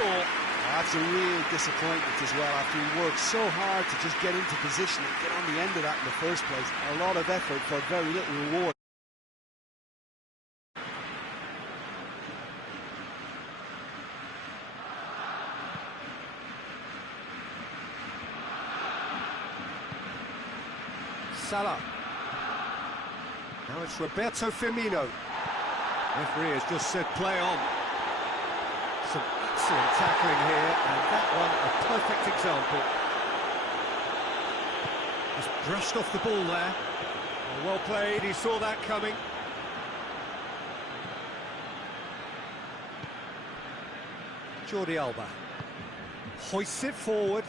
score. That's a real disappointment as well, after he worked so hard to just get into position and get on the end of that in the first place. A lot of effort for very little reward. Salah. Now it's Roberto Firmino. Referee has just said play on. Some excellent tackling here, and that one a perfect example. Just brushed off the ball there. Well played, he saw that coming. Jordi Alba hoists it forward.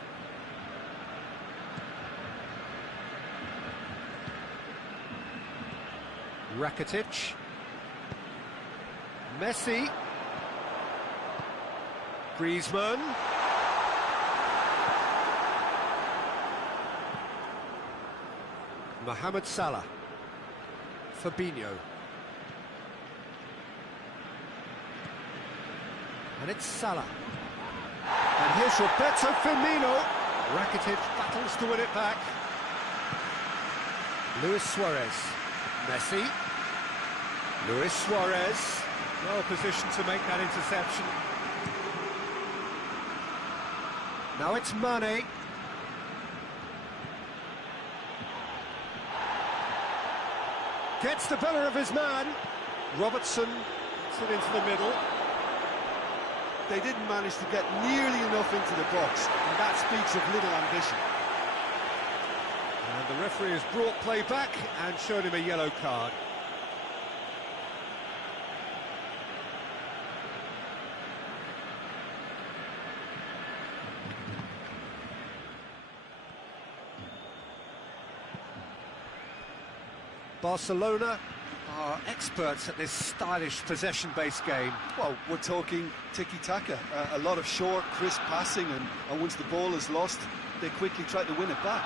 Rakitic. Messi. Griezmann. Mohamed Salah. Fabinho. And it's Salah. And here's Roberto Firmino. Rakitic battles to win it back. Luis Suarez. Messi. Luis Suarez. Well positioned to make that interception. Now it's Mane. Gets the better of his man. Robertson gets it into the middle. They didn't manage to get nearly enough into the box, and that speaks of little ambition. And the referee has brought play back and shown him a yellow card. Barcelona are experts at this stylish possession-based game. Well, we're talking tiki-taka, a lot of short, crisp passing, and once the ball is lost, they quickly try to win it back.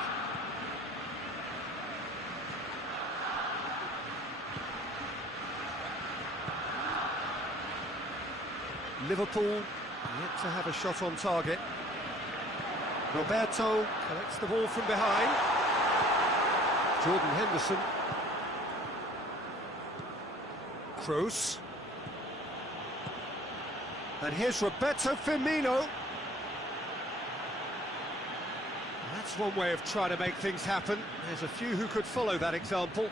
Liverpool yet to have a shot on target. Roberto collects the ball from behind. Jordan Henderson. Kroos. And here's Roberto Firmino. That's one way of trying to make things happen. There's a few who could follow that example.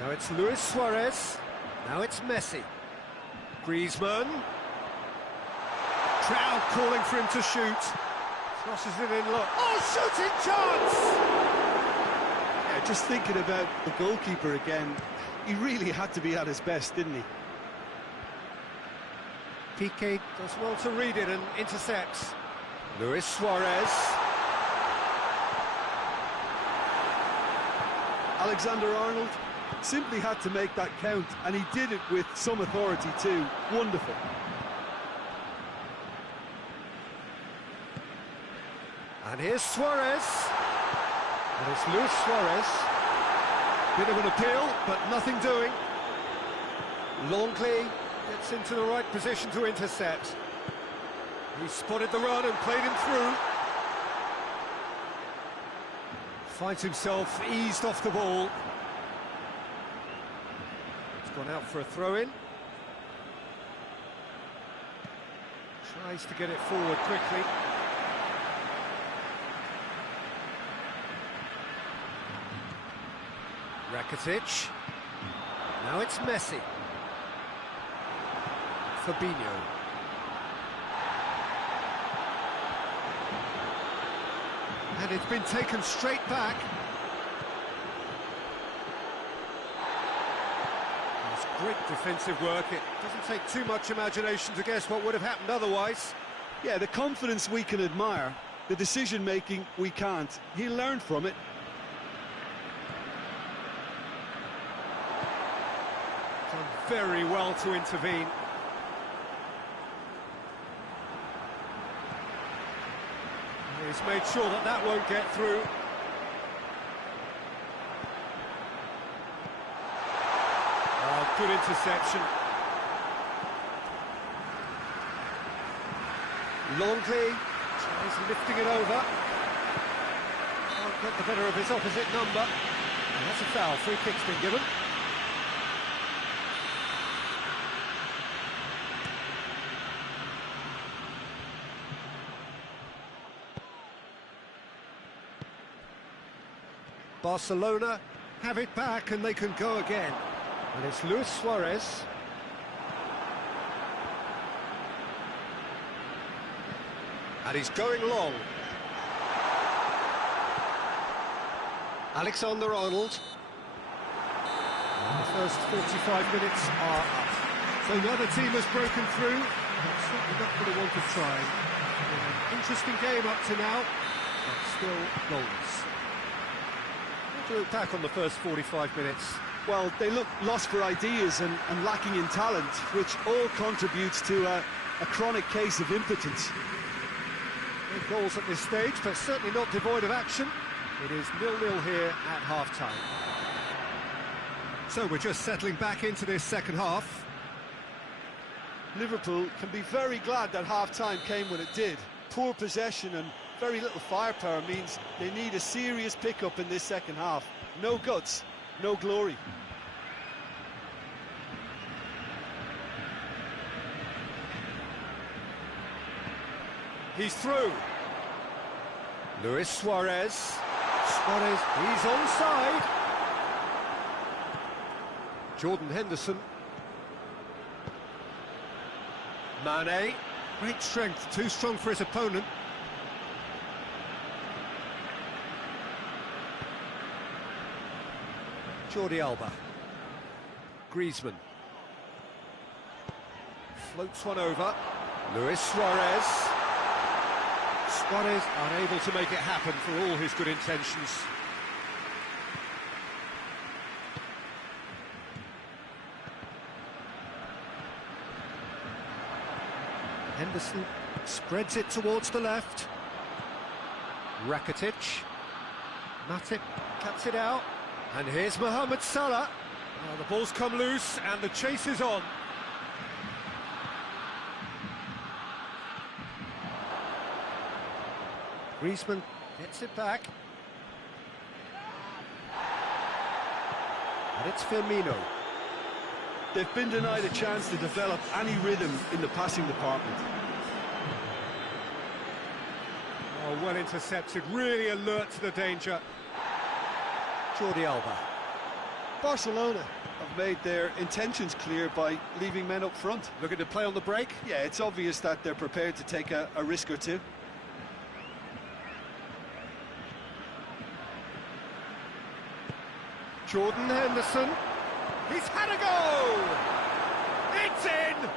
Now it's Luis Suarez. Now it's Messi. Griezmann. Crowd calling for him to shoot. Crosses it in low. Oh, shooting chance! Yeah, just thinking about the goalkeeper again, he really had to be at his best, didn't he? Piqué does well to read it and intercepts. Luis Suarez. Alexander-Arnold simply had to make that count, and he did it with some authority too. Wonderful. And here's Suarez. And it's Luis Suarez. Bit of an appeal, but nothing doing. Longley gets into the right position to intercept. He spotted the run and played him through. Finds himself eased off the ball. It's gone out for a throw-in. Tries to get it forward quickly. Rakitic. Now it's Messi. Fabinho. And it's been taken straight back. It's great defensive work. It doesn't take too much imagination to guess what would have happened otherwise. Yeah, the confidence we can admire, the decision-making we can't. He learned from it. Done very well to intervene. He's made sure that that won't get through. Oh, good interception. Longley tries lifting it over. Oh, got the better of his opposite number. And that's a foul. Free kick's been given. Barcelona have it back and they can go again. And it's Luis Suarez. And he's going long. Alexander-Arnold. And the first 45 minutes are up. So neither team has broken through. But certainly not going to want to try. It's been an interesting game up to now, but still goals. How do you look back on the first 45 minutes? Well, they look lost for ideas and lacking in talent, which all contributes to a chronic case of impotence. No goals at this stage, but certainly not devoid of action. It is 0-0 here at half-time. So we're just settling back into this second half. Liverpool can be very glad that half-time came when it did. Poor possession and very little firepower means they need a serious pickup in this second half. No guts, no glory. He's through. Luis Suarez. Suarez, he's onside. Jordan Henderson. Mane. Great strength, too strong for his opponent. Jordi Alba. Griezmann. Floats one over. Luis Suarez. Suarez unable to make it happen for all his good intentions. Henderson spreads it towards the left. Rakitic. Matip cuts it out. And here's Mohamed Salah. Oh, the ball's come loose and the chase is on. Griezmann gets it back. And it's Firmino. They've been denied a chance to develop any rhythm in the passing department. Oh, well intercepted, really alert to the danger. Jordi Alba. Barcelona have made their intentions clear by leaving men up front. Looking to play on the break? Yeah, it's obvious that they're prepared to take a risk or two. Jordan Henderson. He's had a go! It's in!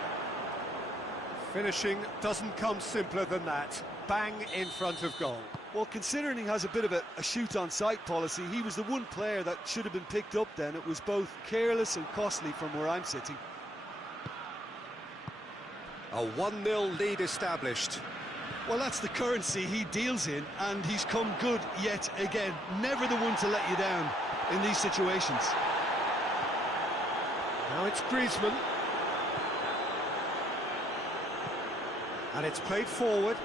Finishing doesn't come simpler than that. Bang in front of goal. Well, considering he has a bit of a shoot-on-sight policy, he was the one player that should have been picked up then. It was both careless and costly from where I'm sitting. A 1-0 lead established. Well, that's the currency he deals in, and he's come good yet again. Never the one to let you down in these situations. Now it's Griezmann. And it's played forward.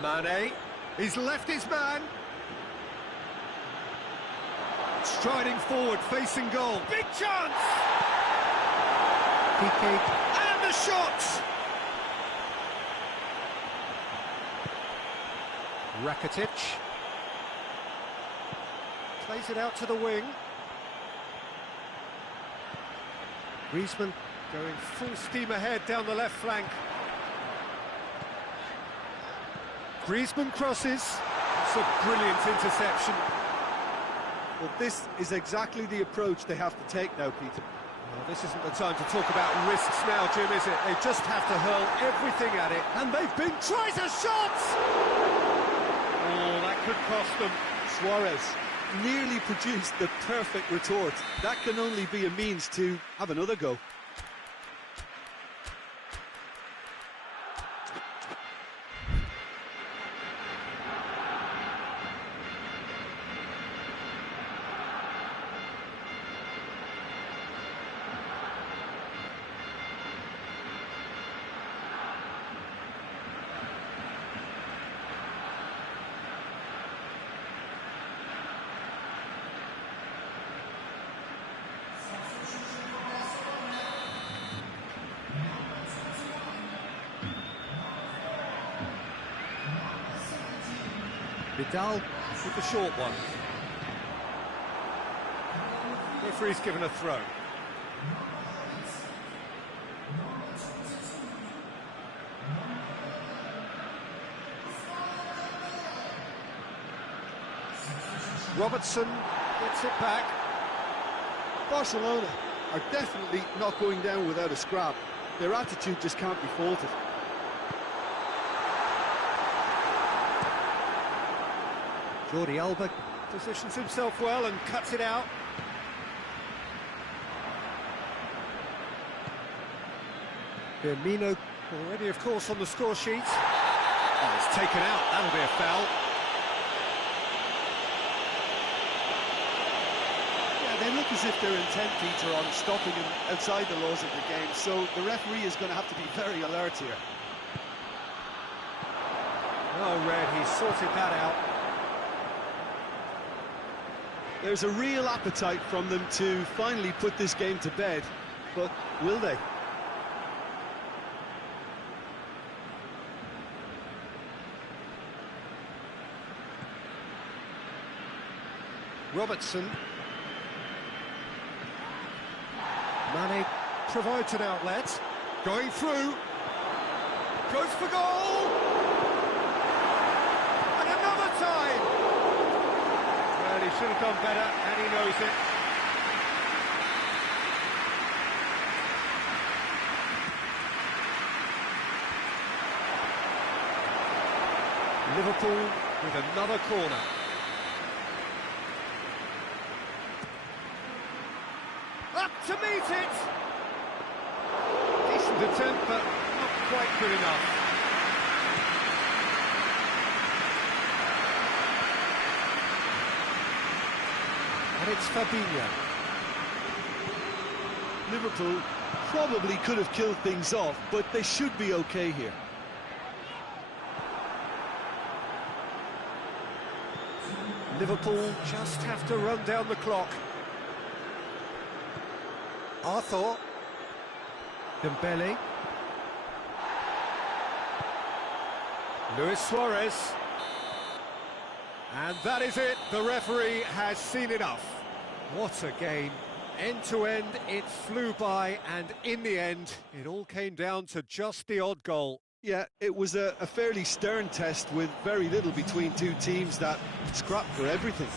Mane. He's left his man. Striding forward, facing goal. Big chance! Piqué. And the shot! Rakitic. Plays it out to the wing. Griezmann going full steam ahead down the left flank. Griezmann crosses. It's a brilliant interception. Well, this is exactly the approach they have to take now, Peter. Well, this isn't the time to talk about risks now, Jim, is it? They just have to hurl everything at it. And they've been... Tries a shot! Oh, that could cost them. Suarez nearly produced the perfect retort. That can only be a means to have another go. Vidal with the short one. Referee's given a throw. Robertson gets it back. Barcelona are definitely not going down without a scrap. Their attitude just can't be faulted. Jordi Alba positions himself well and cuts it out. Firmino already, of course, on the score sheet. Oh, it's taken out. That'll be a foul. They look as if they're intent, Peter, on stopping him outside the laws of the game, so the referee is going to have to be very alert here. Oh, red, he's sorted that out. There's a real appetite from them to finally put this game to bed, but will they? Robertson. Mane provides an outlet. Going through. Goes for goal! And another time! Well, he should have done better, and he knows it. Liverpool with another corner. Up to meet it! Decent attempt, but not quite good enough. And it's Fabinho. Liverpool probably could have killed things off, but they should be okay here. Liverpool just have to run down the clock. Arthur. Dembele. Luis Suarez. And that is it. The referee has seen enough. What a game. End to end, it flew by, and in the end, it all came down to just the odd goal. Yeah, it was a fairly stern test with very little between two teams that scrapped for everything.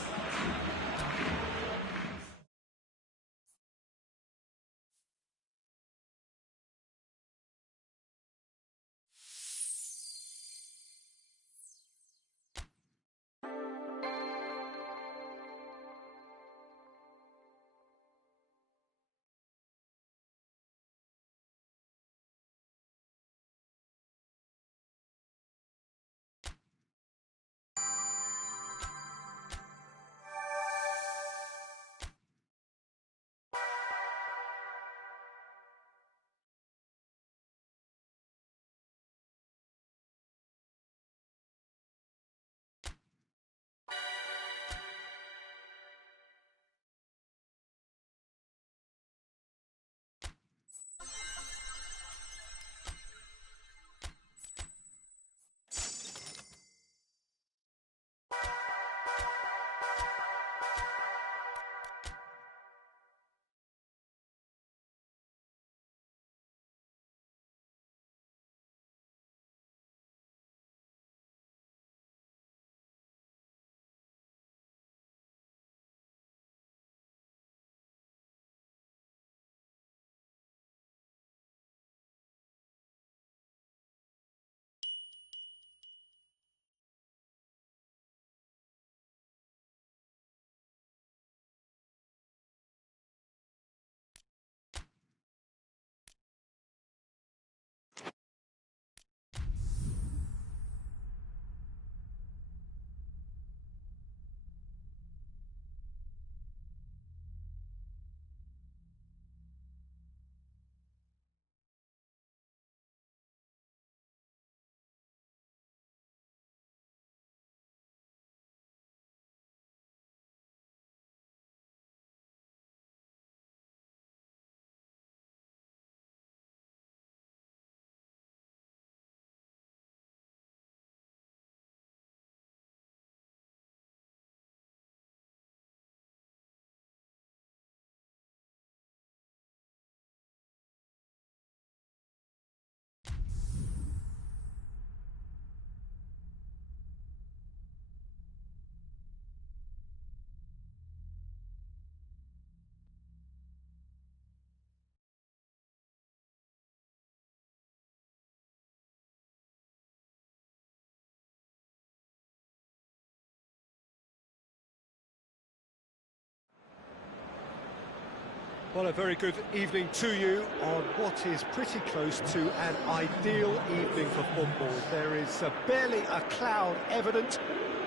Well, a very good evening to you on what is pretty close to an ideal evening for football. There is barely a cloud evident.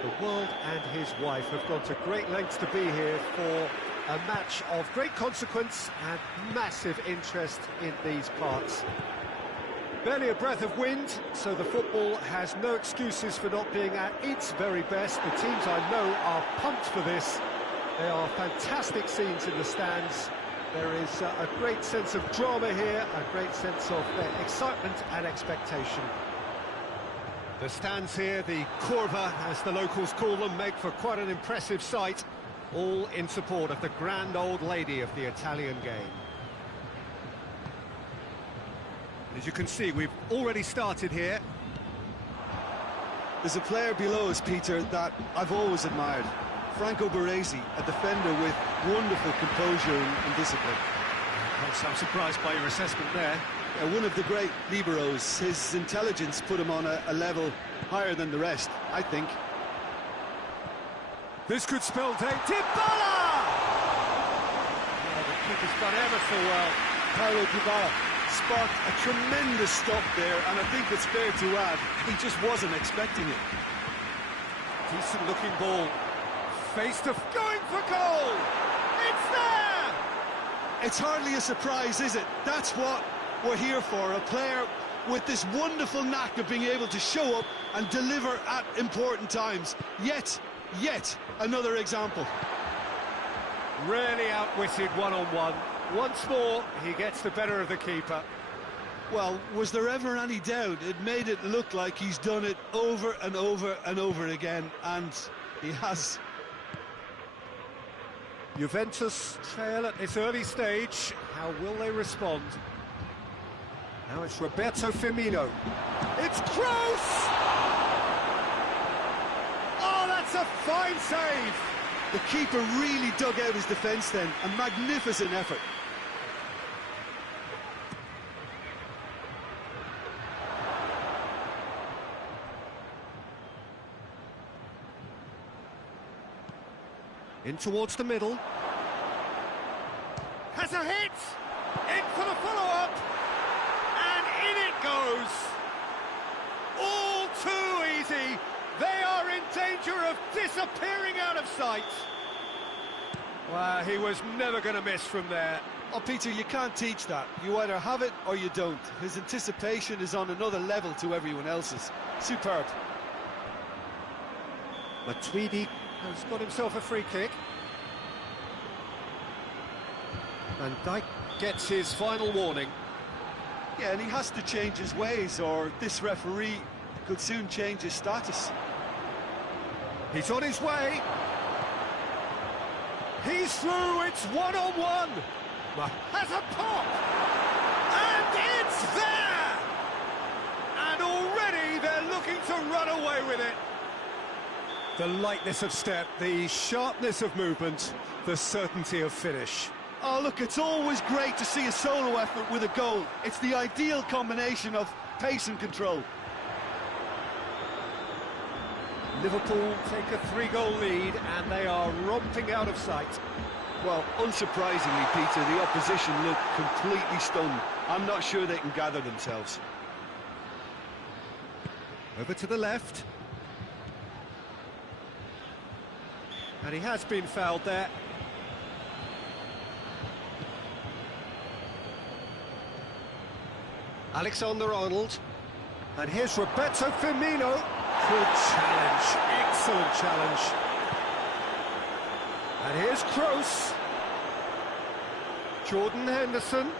The world and his wife have gone to great lengths to be here for a match of great consequence and massive interest in these parts. Barely a breath of wind, so the football has no excuses for not being at its very best. The teams I know are pumped for this. There are fantastic scenes in the stands. There is a great sense of drama here, a great sense of excitement and expectation. The stands here, the curva, as the locals call them, make for quite an impressive sight, all in support of the grand old lady of the Italian game. As you can see, we've already started here. There's a player below us, Peter, that I've always admired. Franco Baresi, a defender with wonderful composure and discipline. I'm surprised by your assessment there. One of the great liberos. His intelligence put him on a level higher than the rest, I think. This could spell Dybala! The keeper's done ever so well. Paulo Dybala sparked a tremendous stop there, and I think it's fair to add, he just wasn't expecting it. Decent looking ball. Face to going for goal! It's there! It's hardly a surprise, is it? That's what we're here for, a player with this wonderful knack of being able to show up and deliver at important times. Yet another example. Really outwitted one-on-one. Once more, he gets the better of the keeper. Well, was there ever any doubt? It made it look like he's done it over and over and over again, and he has. Juventus trail at this early stage. How will they respond? Now it's Roberto Firmino. It's Kroos! Oh, that's a fine save! The keeper really dug out his defence then. A magnificent effort. In towards the middle. Has a hit! In for the follow-up! And in it goes! All too easy! They are in danger of disappearing out of sight! Well, he was never going to miss from there. Oh, Peter, you can't teach that. You either have it or you don't. His anticipation is on another level to everyone else's. Superb. Matuidi has got himself a free kick. Van Dijk gets his final warning. Yeah, and he has to change his ways, or this referee could soon change his status. He's on his way. He's through, it's one-on-one. Has a pop. And it's there! And already they're looking to run away with it. The lightness of step, the sharpness of movement, the certainty of finish. Oh, look, it's always great to see a solo effort with a goal. It's the ideal combination of pace and control. Liverpool take a 3-goal lead and they are romping out of sight. Well, unsurprisingly, Peter, the opposition look completely stunned. I'm not sure they can gather themselves. Over to the left. And he has been fouled there. Alexander-Arnold. And here's Roberto Firmino. Good challenge, excellent challenge. And here's Kroos. Jordan Henderson.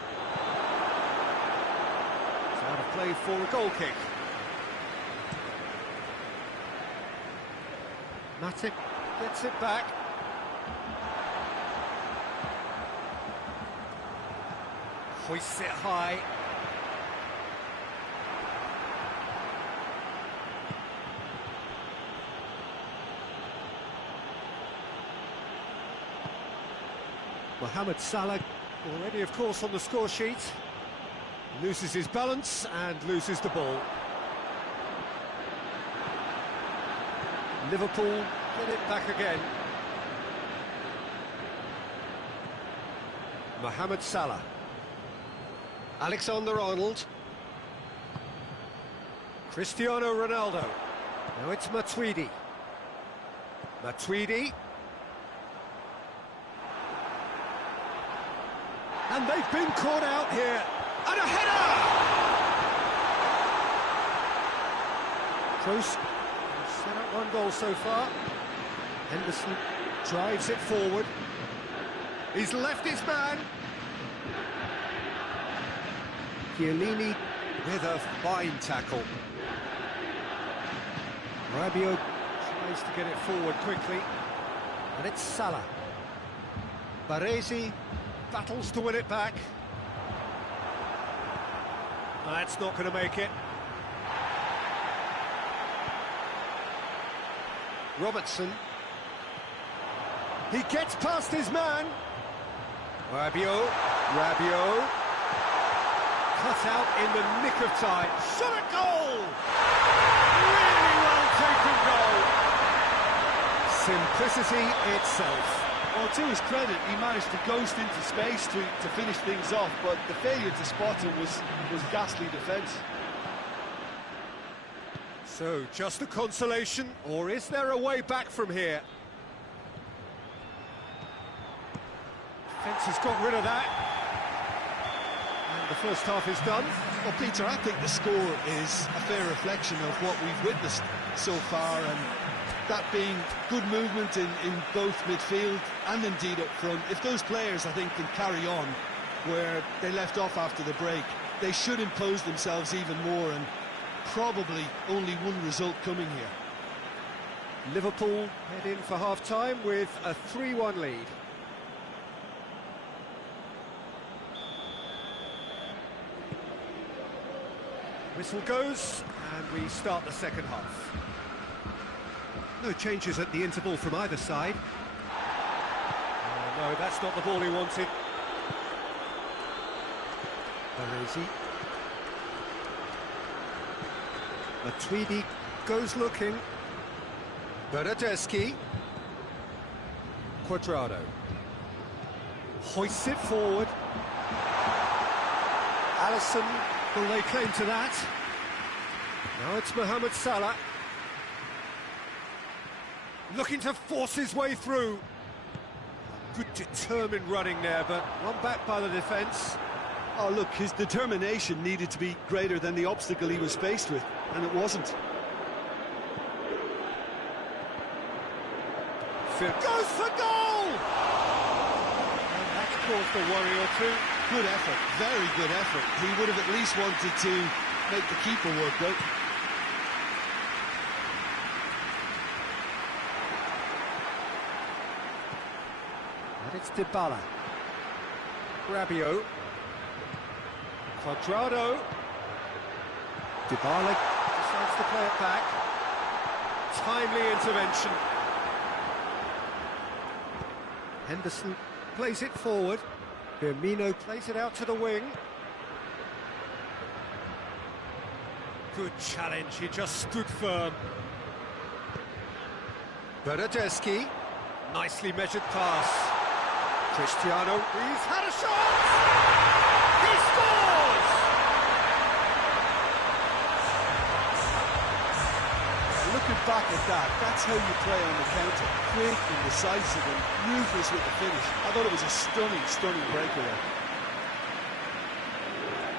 It's out of play for a goal kick. Matic gets it back. Hoists it high. Mohamed Salah already, of course, on the score sheet. Loses his balance and loses the ball. Liverpool get it back again. Mohamed Salah. Alexander-Arnold. Cristiano Ronaldo. Now it's Matuidi. Matuidi. And they've been caught out here. And a header! Kroos set up one goal so far. Henderson drives it forward. He's left his man. Chiellini with a fine tackle. Rabiot tries to get it forward quickly. And it's Salah. Baresi battles to win it back. That's not going to make it. Robertson. He gets past his man. Rabiot. Cut out in the nick of time. Shot a goal! Really well taken goal. Simplicity itself. Well, to his credit, he managed to ghost into space to finish things off, but the failure to spot him was ghastly defence. So, just a consolation, or is there a way back from here? Defence has got rid of that. And the first half is done. Well, Peter, I think the score is a fair reflection of what we've witnessed so far, and that being good movement in both midfield and indeed up front. If those players, I think, can carry on where they left off after the break, they should impose themselves even more, and probably only one result coming here. Liverpool head in for half-time with a 3-1 lead. Whistle goes, and we start the second half. No changes at the interval from either side. No, that's not the ball he wanted. Baresi. Matuidi goes looking. Bernardeschi. Cuadrado. Hoists it forward. Alisson will lay claim to that. Now it's Mohamed Salah. Looking to force his way through. Good determined running there, but one back by the defence. Oh, look, his determination needed to be greater than the obstacle he was faced with, and it wasn't. Goes for goal! And that's caused a worry or two. Good effort, very good effort. He would have at least wanted to make the keeper work, though. And it's Dybala. Rabiot. Cuadrado. Dybala decides to play it back. Timely intervention. Henderson plays it forward. Firmino plays it out to the wing. Good challenge, he just stood firm. Bernardeschi. Nicely measured pass. Cristiano, he's had a shot! He scores! Looking back at that, that's how you play on the counter. Quick and decisive and ruthless with the finish. I thought it was a stunning breakaway.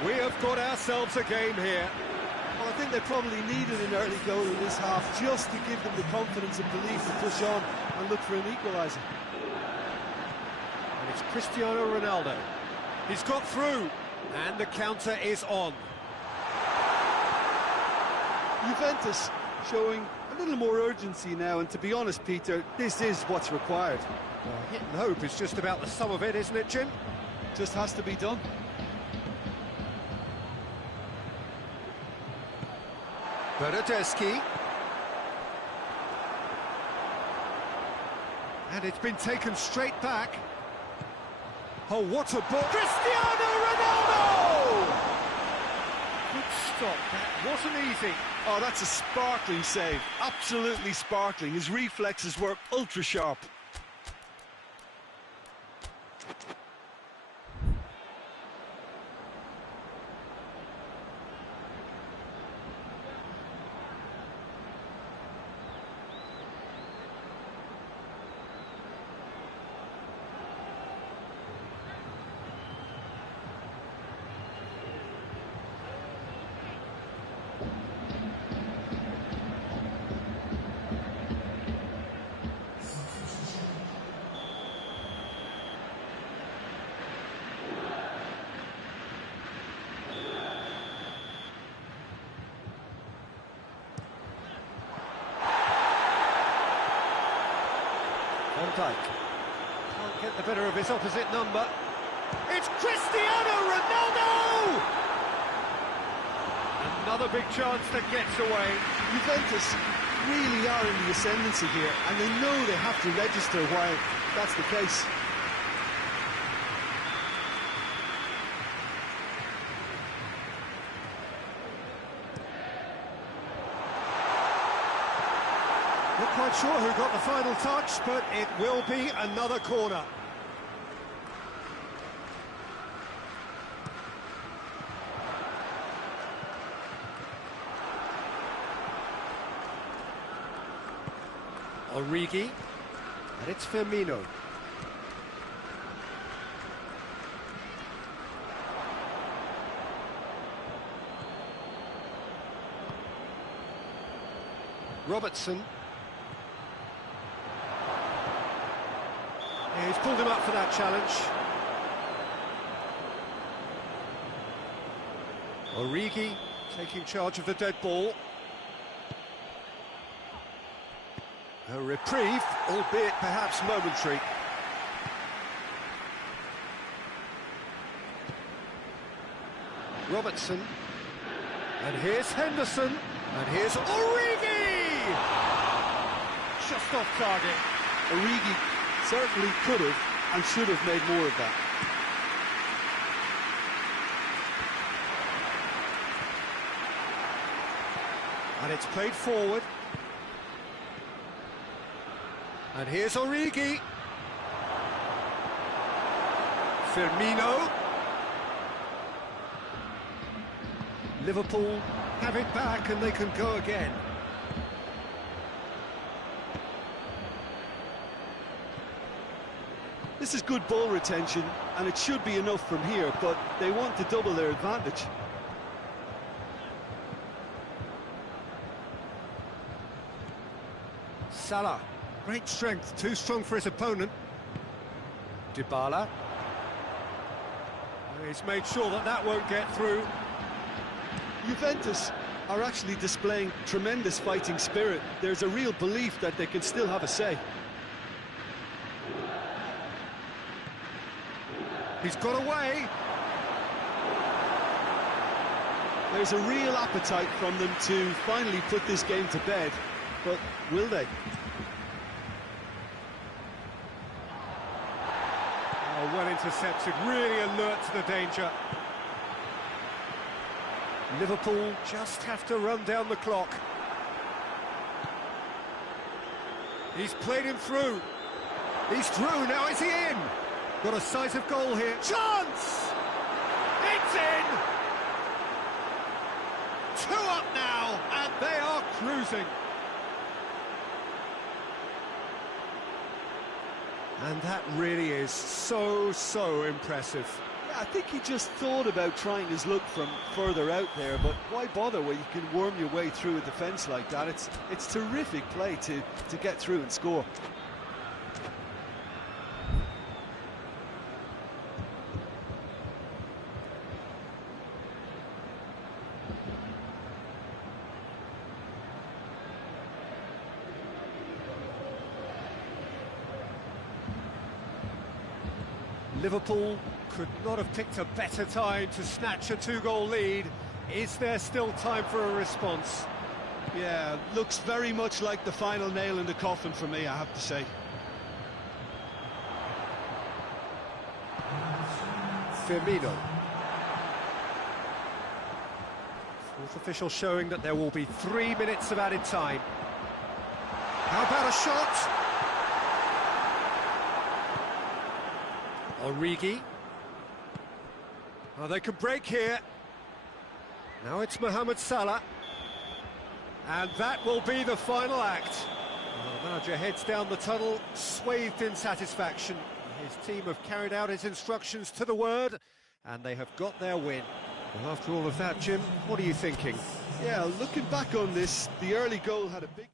We have got ourselves a game here. Well, I think they probably needed an early goal in this half just to give them the confidence and belief to push on and look for an equaliser. And it's Cristiano Ronaldo. He's got through, and the counter is on. Juventus showing a little more urgency now, and to be honest, Peter, this is what's required. Well, hit and hope is just about the sum of it, isn't it, Jim? Just has to be done. Bernardeschi. And it's been taken straight back. Oh, what a ball! Cristiano Ronaldo! Good stop, that wasn't easy. Oh, that's a sparkling save, absolutely sparkling. His reflexes were ultra sharp. Van Dijk. Can't get the better of his opposite number. It's Cristiano Ronaldo! Another big chance that gets away. Juventus really are in the ascendancy here, and they know they have to register while that's the case. Not quite sure who got the final touch, but it will be another corner. Origi, and it's Firmino. Robertson. Yeah, he's pulled him up for that challenge. Origi taking charge of the dead ball. A reprieve, albeit perhaps momentary. Robertson. And here's Henderson. And here's Origi! Just off target. Origi certainly could have and should have made more of that. And it's played forward. And here's Origi. Firmino. Liverpool have it back and they can go again. This is good ball retention, and it should be enough from here, but they want to double their advantage. Salah, great strength, too strong for his opponent. Dybala. He's made sure that that won't get through. Juventus are actually displaying tremendous fighting spirit. There's a real belief that they can still have a say. He's got away. There's a real appetite from them to finally put this game to bed, but will they? Oh, well intercepted, really alert to the danger. Liverpool just have to run down the clock. He's played him through. He's through, now is he in? Got a sight of goal here. Chance! It's in! 2 up now, and they are cruising. And that really is so impressive. Yeah, I think he just thought about trying his luck from further out there, but why bother when you can worm your way through a defence like that? It's terrific play to get through and score. Liverpool could not have picked a better time to snatch a 2-goal lead. Is there still time for a response? Yeah, looks very much like the final nail in the coffin for me, I have to say. Firmino. Fourth official showing that there will be 3 minutes of added time. How about a shot? Origi. Oh, they can break here. Now it's Mohamed Salah. And that will be the final act. The manager heads down the tunnel, swathed in satisfaction. His team have carried out his instructions to the word, and they have got their win. Well, after all of that, Jim, what are you thinking? Yeah, looking back on this, the early goal had a big...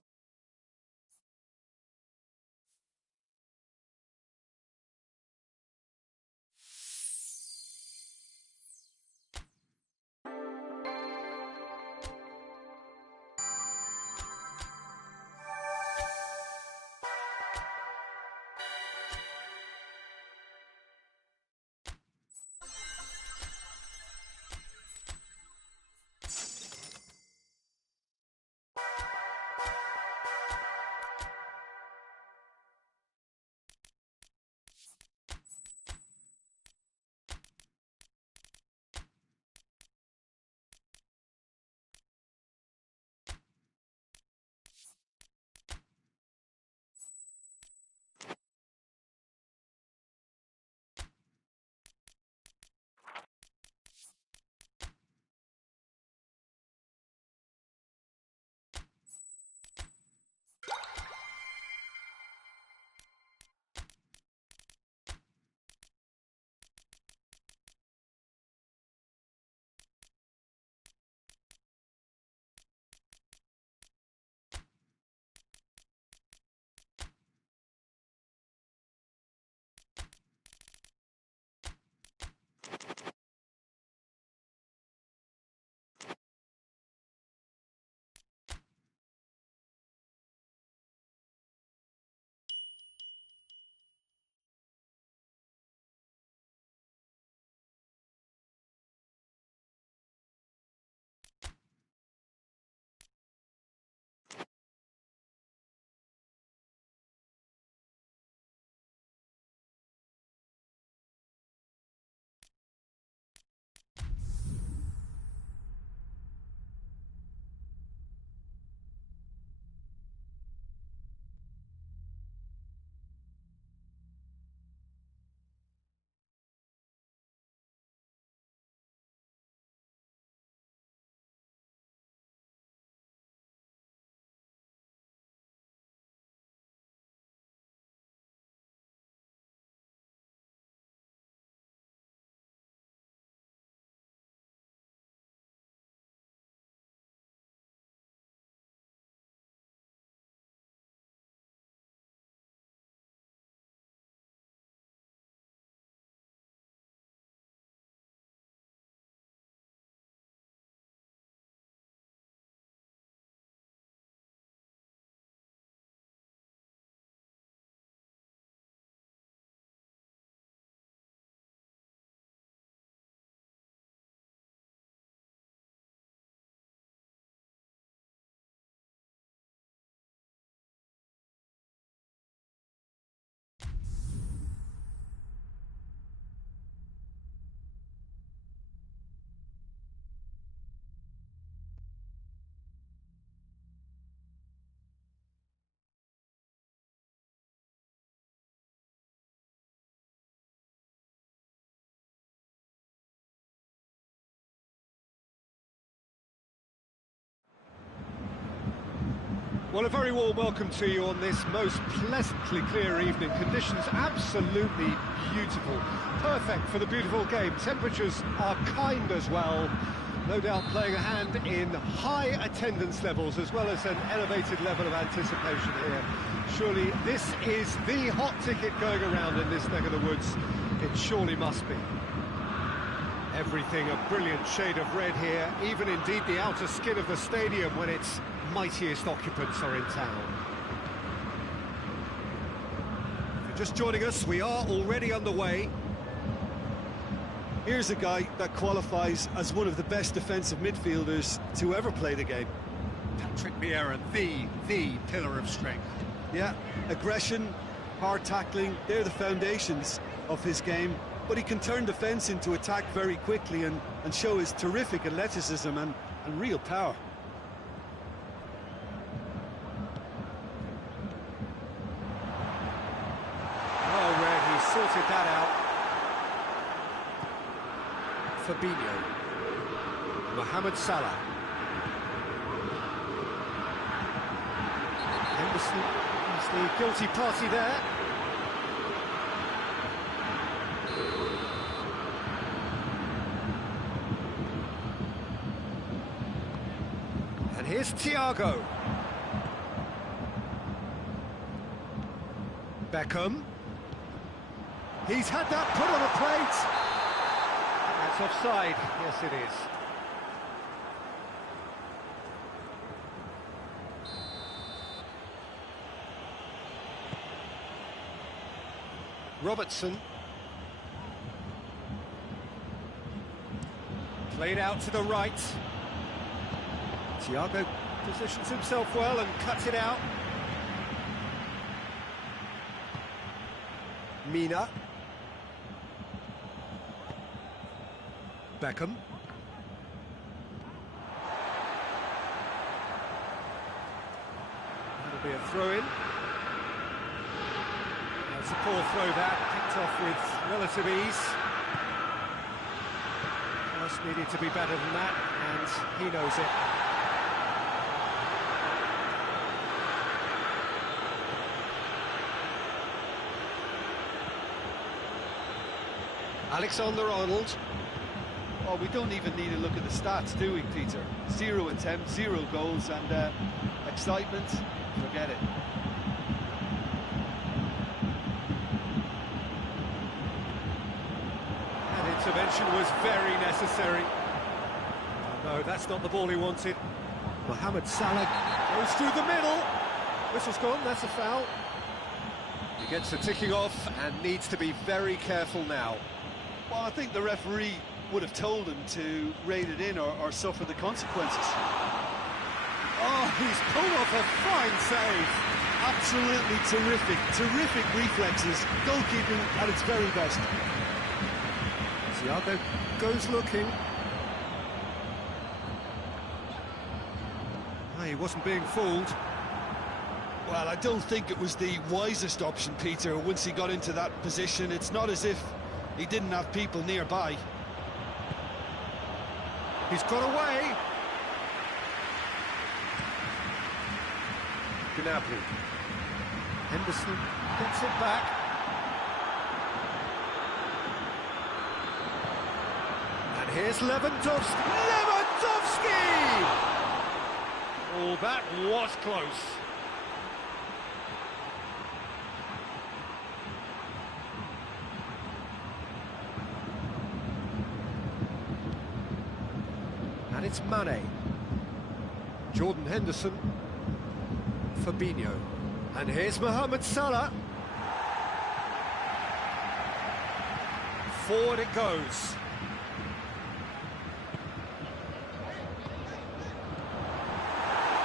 Well, a very warm welcome to you on this most pleasantly clear evening. Conditions absolutely beautiful. Perfect for the beautiful game. Temperatures are kind as well. No doubt playing a hand in high attendance levels as well as an elevated level of anticipation here. Surely this is the hot ticket going around in this neck of the woods. It surely must be. Everything a brilliant shade of red here, even indeed the outer skin of the stadium when its mightiest occupants are in town. If you're just joining us, we are already underway. Here's a guy that qualifies as one of the best defensive midfielders to ever play the game. Patrick Vieira, the pillar of strength. Yeah, aggression, hard tackling, they're the foundations of his game. But he can turn defence into attack very quickly and show his terrific athleticism and real power. Well read, he sorted that out. Fabinho. Mohamed Salah. Henderson, he's the guilty party there. And here's Thiago. Beckham. He's had that put on a plate. That's offside. Yes, it is. Robertson. Played out to the right. Thiago positions himself well and cuts it out. Mina. Beckham. That'll be a throw-in. It's a poor throw that, picked off with relative ease. Just needed to be better than that, and he knows it. Alexander-Arnold. Oh, we don't even need to look at the stats, do we, Peter? 0 attempts, 0 goals, and excitement, forget it. That intervention was very necessary. Oh, no, that's not the ball he wanted. Mohamed Salah goes through the middle. Whistle's gone, that's a foul. He gets the ticking off and needs to be very careful now. Well, I think the referee would have told him to rein it in or suffer the consequences. Oh, he's pulled off a fine save. Absolutely terrific reflexes, goalkeeping at its very best. Thiago goes looking. Oh, he wasn't being fooled. Well, I don't think it was the wisest option, Peter, once he got into that position. It's not as if he didn't have people nearby. He's got away. Gnabry. Henderson gets it back. And here's Lewandowski. Lewandowski! Oh, that was close. And it's Mane. Jordan Henderson. Fabinho. And here's Mohamed Salah. Forward it goes.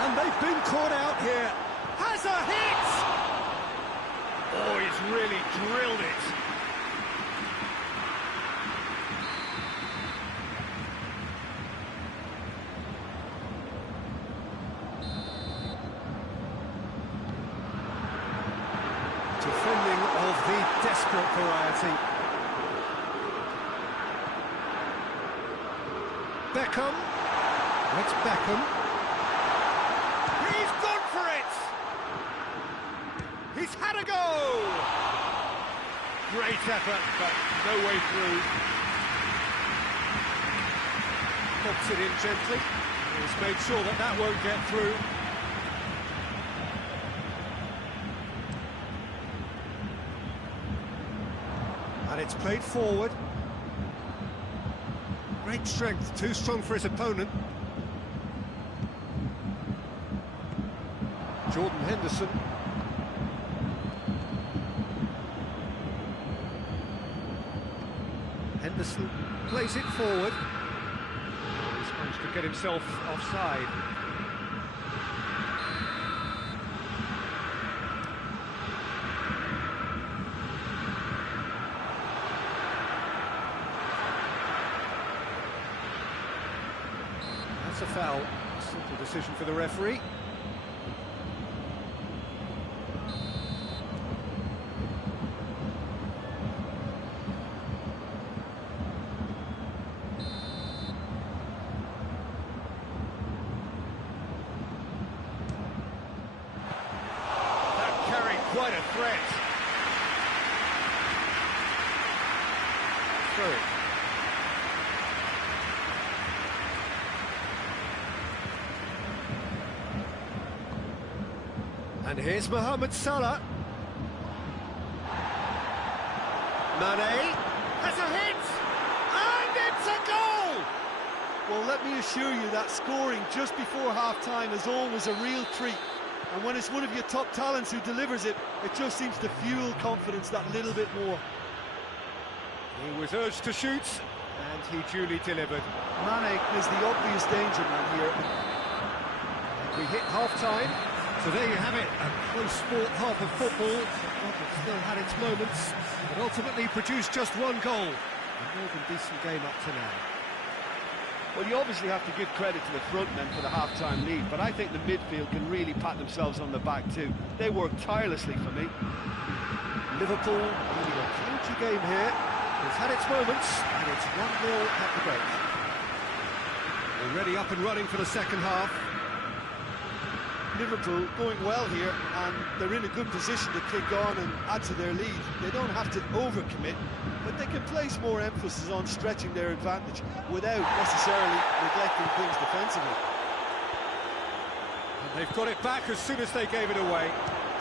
And they've been caught out here. Has a hit! Oh, he's really drilled it. Defending of the desperate variety. Beckham. It's Beckham. He's gone for it! Great effort, but no way through. Pops it in gently. He's made sure that that won't get through. And it's played forward. Great strength, too strong for his opponent. Jordan Henderson. Henderson plays it forward. He's managed to get himself offside. That's a foul. Simple decision for the referee. Quite a threat. Through. And here's Mohamed Salah. Mane has a hit, and it's a goal! Well, let me assure you that scoring just before half-time is always a real treat. And when it's one of your top talents who delivers it, it just seems to fuel confidence that little bit more. He was urged to shoot, and he duly delivered. Mane is the obvious danger man here. We hit half-time, so there you have it. A close sport half of football. It still had its moments, but ultimately produced just one goal. A more than decent game up to now. Well, you obviously have to give credit to the front men for the half-time lead, but I think the midfield can really pat themselves on the back too. They work tirelessly for me. Liverpool leading a clingy game here. It's had its moments, and it's 1-0 at the break. Already up and running for the second half. Liverpool going well here, and they're in a good position to kick on and add to their lead. They don't have to overcommit, but they can place more emphasis on stretching their advantage without necessarily neglecting things defensively. And they've got it back as soon as they gave it away.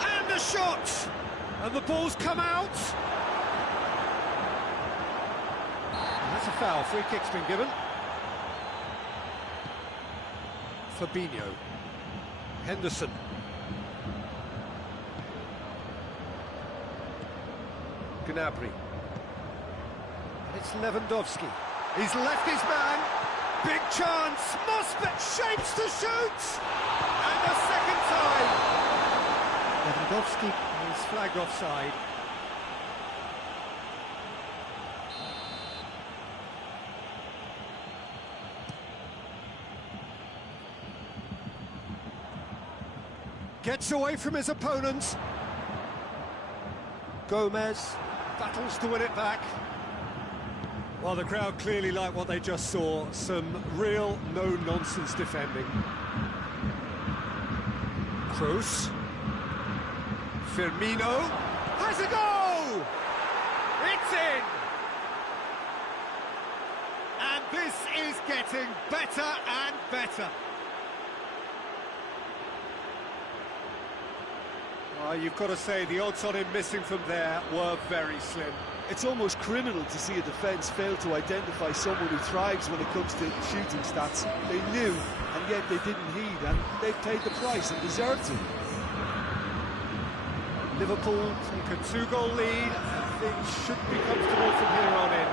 And the shot! And the ball's come out! And that's a foul. Free kick's been given. Fabinho. Henderson. Gnabry. And it's Lewandowski. He's left his man. Big chance. Mosbet shapes to shoot. And a second time. Lewandowski is flagged offside. Gets away from his opponent. Gomez battles to win it back. Well, the crowd clearly like what they just saw. Some real no-nonsense defending. Kroos. Firmino has a goal! It's in! And this is getting better and better. You've got to say, the odds on him missing from there were very slim. It's almost criminal to see a defence fail to identify someone who thrives when it comes to shooting stats. They knew, and yet they didn't heed, and they paid the price and deserved to. Liverpool take a 2-goal lead, and things should be comfortable from here on in.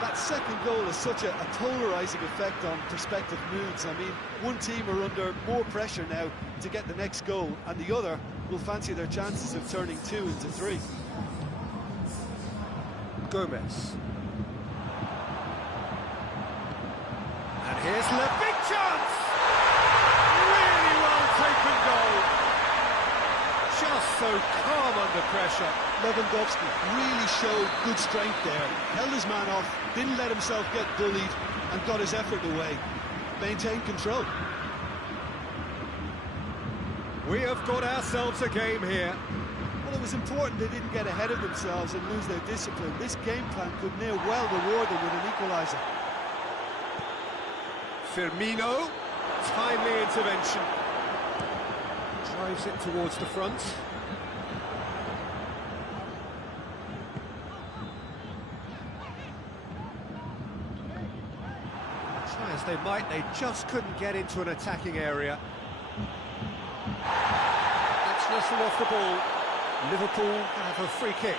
That second goal has such a polarising effect on prospective moods. I mean, one team are under more pressure now to get the next goal, and the other will fancy their chances of turning 2 into 3. Gomez. And here's Le big chance! Really well taken goal. Just so calm under pressure. Lewandowski really showed good strength there. Held his man off, didn't let himself get bullied, and got his effort away. Maintained control. We have got ourselves a game here. Well, Well, it was important they didn't get ahead of themselves and lose their discipline. This game plan could near well reward them with an equaliser. Firmino, timely intervention. Drives it towards the front. Try as they might, they just couldn't get into an attacking area. Let's wrestle off the ball. Liverpool have a free kick.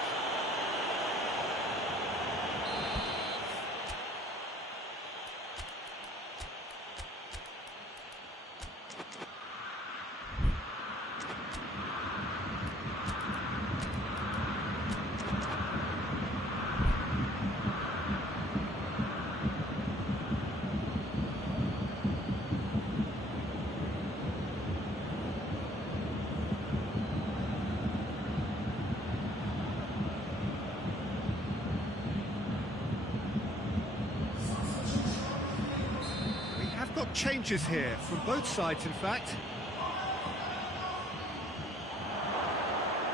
Got changes here from both sides, in fact.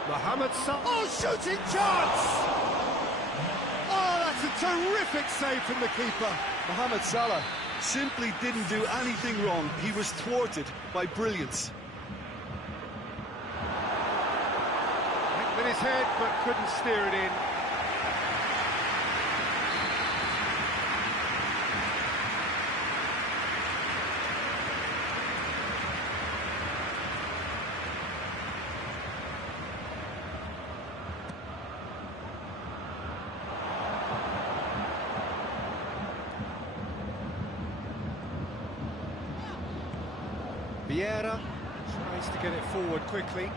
Mohamed Salah. Oh, shooting chance! Oh, that's a terrific save from the keeper. Mohamed Salah simply didn't do anything wrong. He was thwarted by brilliance. Went with his head, but couldn't steer it in. Vieira tries to get it forward quickly,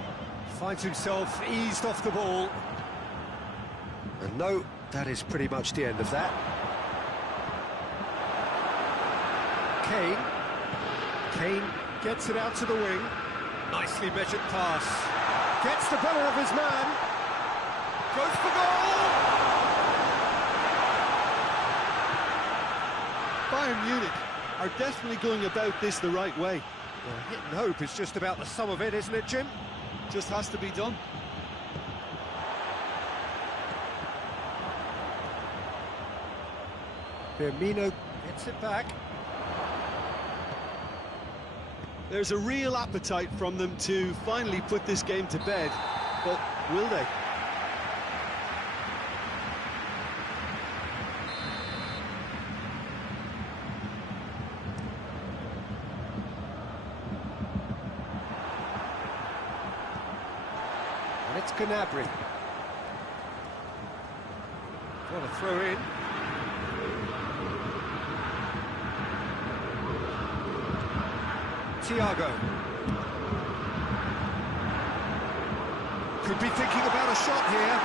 finds himself eased off the ball. And no, that is pretty much the end of that. Kane gets it out to the wing. Nicely measured pass. Gets the better of his man. Goes for goal! Bayern Munich are definitely going about this the right way. Well, hit and hope is just about the sum of it, isn't it, Jim? Just has to be done. Firmino gets it back. There's a real appetite from them to finally put this game to bed, but will they? And it's Gnabry. Want to throw in. Thiago. Could be thinking about a shot here.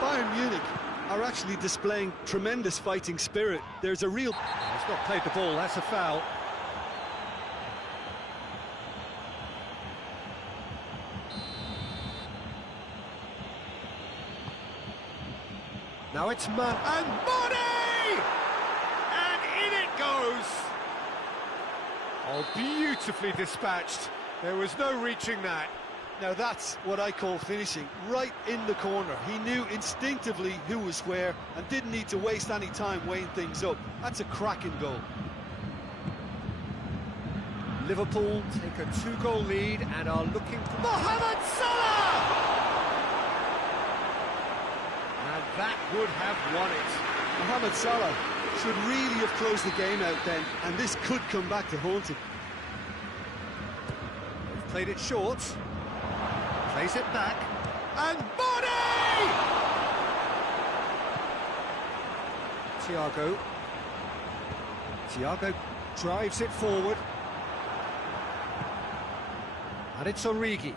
Bayern Munich are actually displaying tremendous fighting spirit. There's a real... He's not played the ball, that's a foul. Now it's Man and Mane! And in it goes! Oh, beautifully dispatched. There was no reaching that. Now that's what I call finishing, right in the corner. He knew instinctively who was where and didn't need to waste any time weighing things up. That's a cracking goal. Liverpool take a 2-goal lead and are looking for Mohamed Salah! And that would have won it. Mohamed Salah should really have closed the game out then, and this could come back to haunt him. They've played it short. Plays it back. And Mane! Thiago drives it forward. And it's Origi.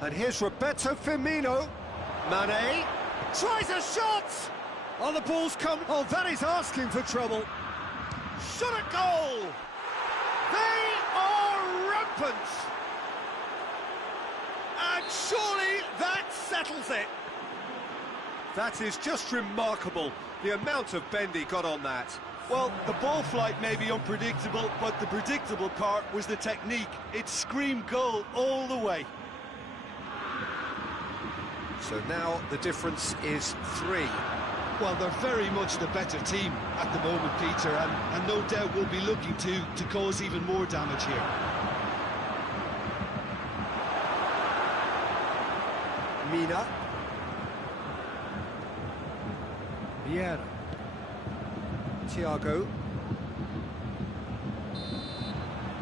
And here's Roberto Firmino. Mane tries a shot! Oh, the ball's come. Oh, that is asking for trouble. Shot at goal! They are rampant! And surely that settles it. That is just remarkable, the amount of bend he got on that. Well, the ball flight may be unpredictable, but the predictable part was the technique. It screamed goal all the way. So now the difference is 3. Well, they're very much the better team at the moment, Peter, and no doubt will be looking to cause even more damage here. Mina. Vieira. Thiago.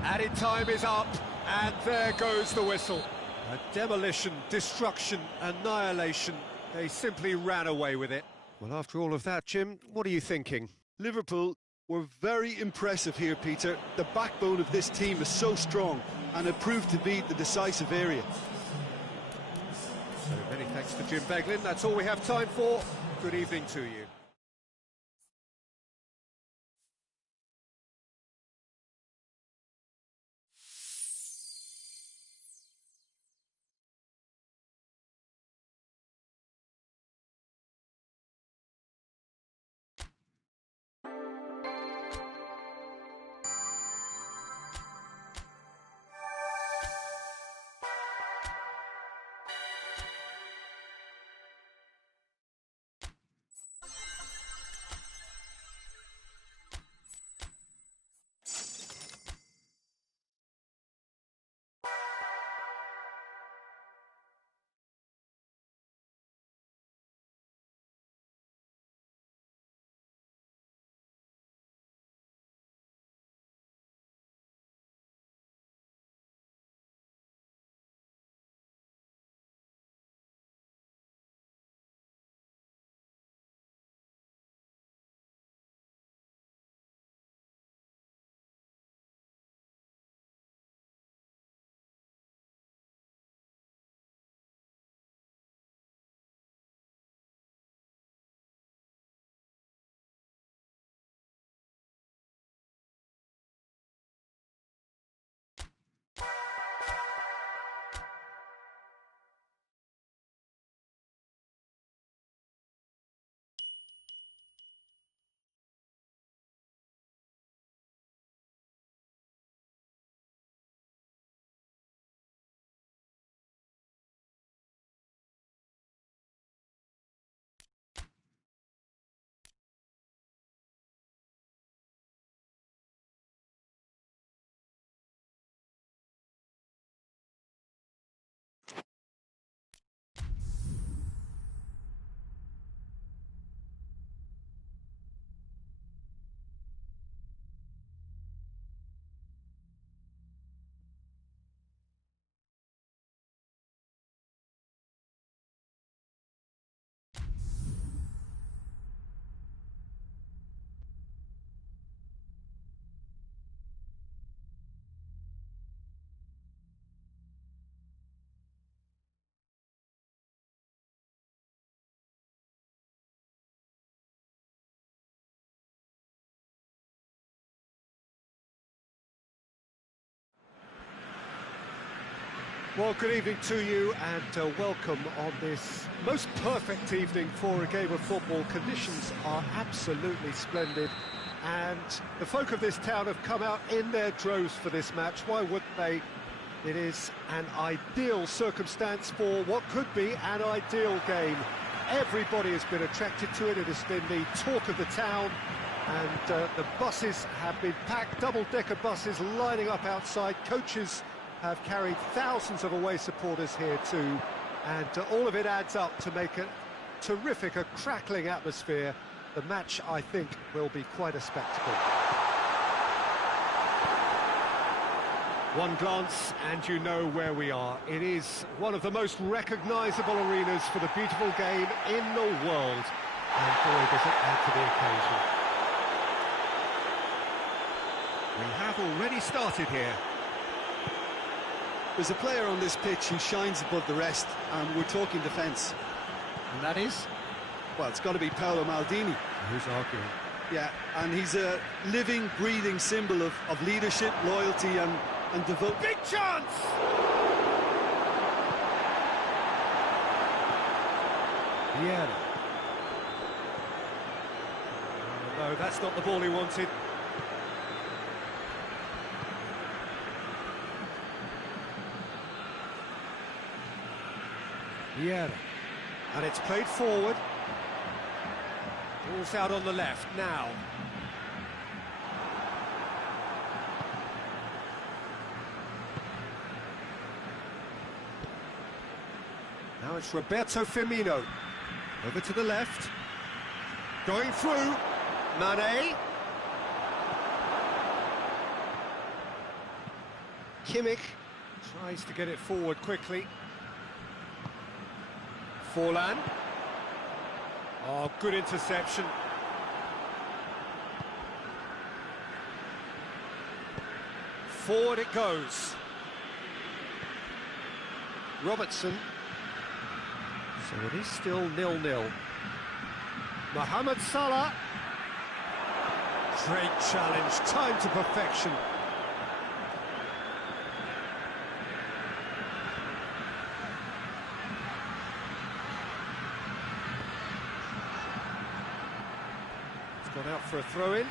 Added time is up, and there goes the whistle. A demolition, destruction, annihilation. They simply ran away with it. Well, after all of that, Jim, what are you thinking? Liverpool were very impressive here, Peter. The backbone of this team is so strong, and it proved to be the decisive area. So many thanks to Jim Beglin. That's all we have time for. Good evening to you. Well, good evening to you and welcome on this most perfect evening for a game of football. Conditions are absolutely splendid and the folk of this town have come out in their droves for this match. Why wouldn't they? It is an ideal circumstance for what could be an ideal game. Everybody has been attracted to it. It has been the talk of the town and the buses have been packed, double-decker buses lining up outside. Coaches have carried thousands of away supporters here too, and all of it adds up to make a terrific, a crackling atmosphere. The match, I think, will be quite a spectacle. One glance and you know where we are. It is one of the most recognisable arenas for the beautiful game in the world, and boy does it add to the occasion. We have already started here. There's a player on this pitch who shines above the rest, and we're talking defence. And that is? Well, it's got to be Paolo Maldini. Who's arguing? Yeah, and he's a living, breathing symbol of leadership, loyalty and devotion. Big chance! Vieira. No, that's not the ball he wanted. Vieira. And it's played forward. Ball's out on the left now. Now it's Roberto Firmino. Over to the left. Going through. Mane. Kimmich tries to get it forward quickly. Forlan. Oh, good interception. Forward it goes. Robertson. So it is still 0-0. Mohamed Salah. Great challenge, time to perfection. It's gone out for a throw-in.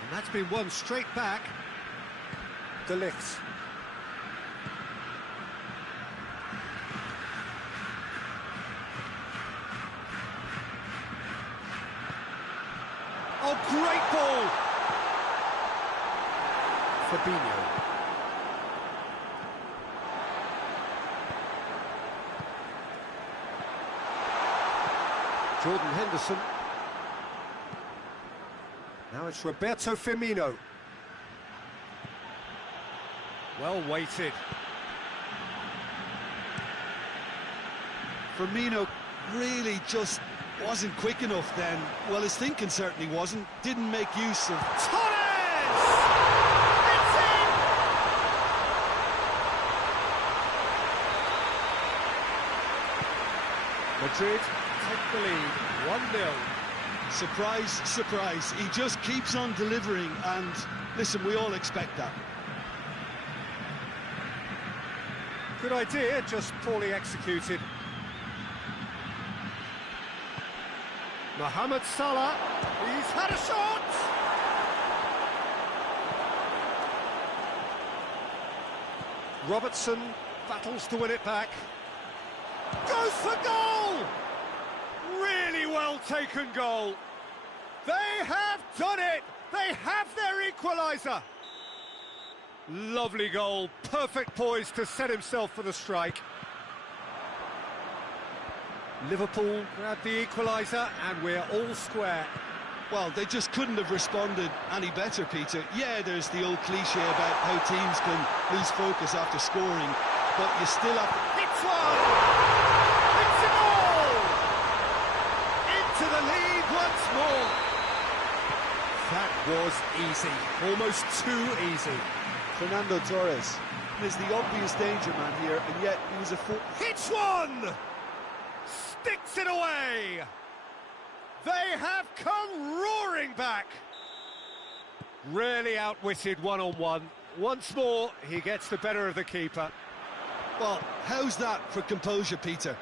And that's been won straight back. De Ligt. Oh, great ball! Fabinho. Jordan Henderson. Now it's Roberto Firmino. Well weighted. Firmino really just wasn't quick enough then. Well, his thinking certainly wasn't. Didn't make use of... Torres! It's in! Madrid take the lead, 1-0. Surprise, surprise. He just keeps on delivering, and listen, we all expect that. Good idea, just poorly executed. Mohamed Salah, he's had a shot! Robertson battles to win it back. Goes for goal! Really well taken goal. They have done it! They have their equaliser! Lovely goal, perfect poise to set himself for the strike. Liverpool grabbed the equaliser and we're all square. Well, they just couldn't have responded any better, Peter. Yeah, there's the old cliche about how teams can lose focus after scoring, but you still have to... It's one! It's a goal! Into the lead once more. That was easy, almost too easy. Fernando Torres is the obvious danger man here, and yet he was a foot. Hits one! Sticks it away! They have come roaring back! Really outwitted one-on-one. Once more, he gets the better of the keeper. Well, how's that for composure, Peter?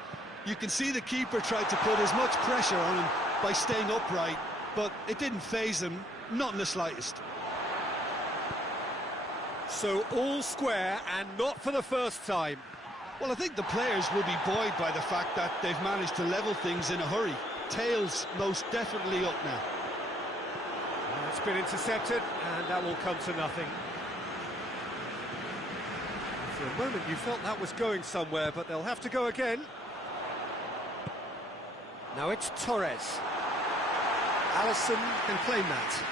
You can see the keeper tried to put as much pressure on him by staying upright, but it didn't faze him, not in the slightest. So all square, and not for the first time. Well, I think the players will be buoyed by the fact that they've managed to level things in a hurry. Tails most definitely up now. And it's been intercepted, and that will come to nothing. For a moment you felt that was going somewhere, but they'll have to go again. Now it's Torres. Alisson can claim that.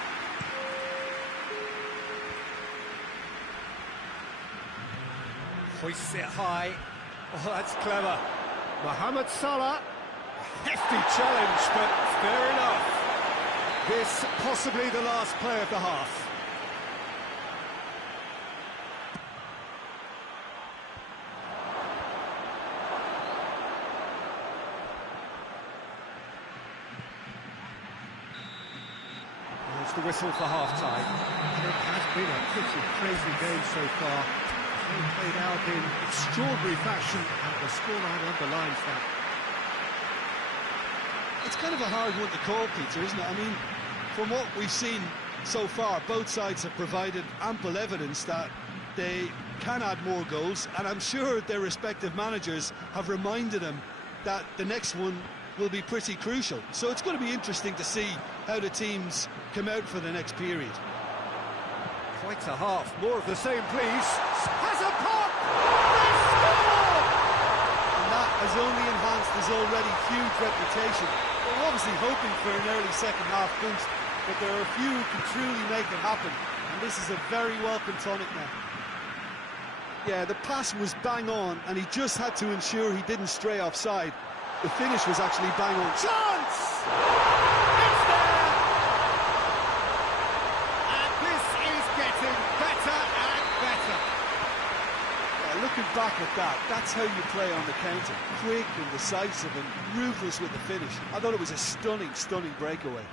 Hoists it high. Oh, that's clever. Mohamed Salah. Hefty challenge, but fair enough. This possibly the last play of the half. There's the whistle for half-time. It has been a pretty crazy game so far. They played out in extraordinary fashion, and the scoreline underlines that. It's kind of a hard one to call, Peter, isn't it? I mean, from what we've seen so far, both sides have provided ample evidence that they can add more goals, and I'm sure their respective managers have reminded them that the next one will be pretty crucial. So it's going to be interesting to see how the teams come out for the next period. Quite a half, more of the same, please. Has a pop! They score! And that has only enhanced his already huge reputation. We're obviously hoping for an early second half boost, but there are a few who can truly make it happen, and this is a very welcome tonic now. Yeah, the pass was bang on, and he just had to ensure he didn't stray offside. The finish was actually bang on. Chance! It's there! And this is getting better and better. Yeah, looking back at that, that's how you play on the counter. Quick and decisive and ruthless with the finish. I thought it was a stunning, stunning breakaway.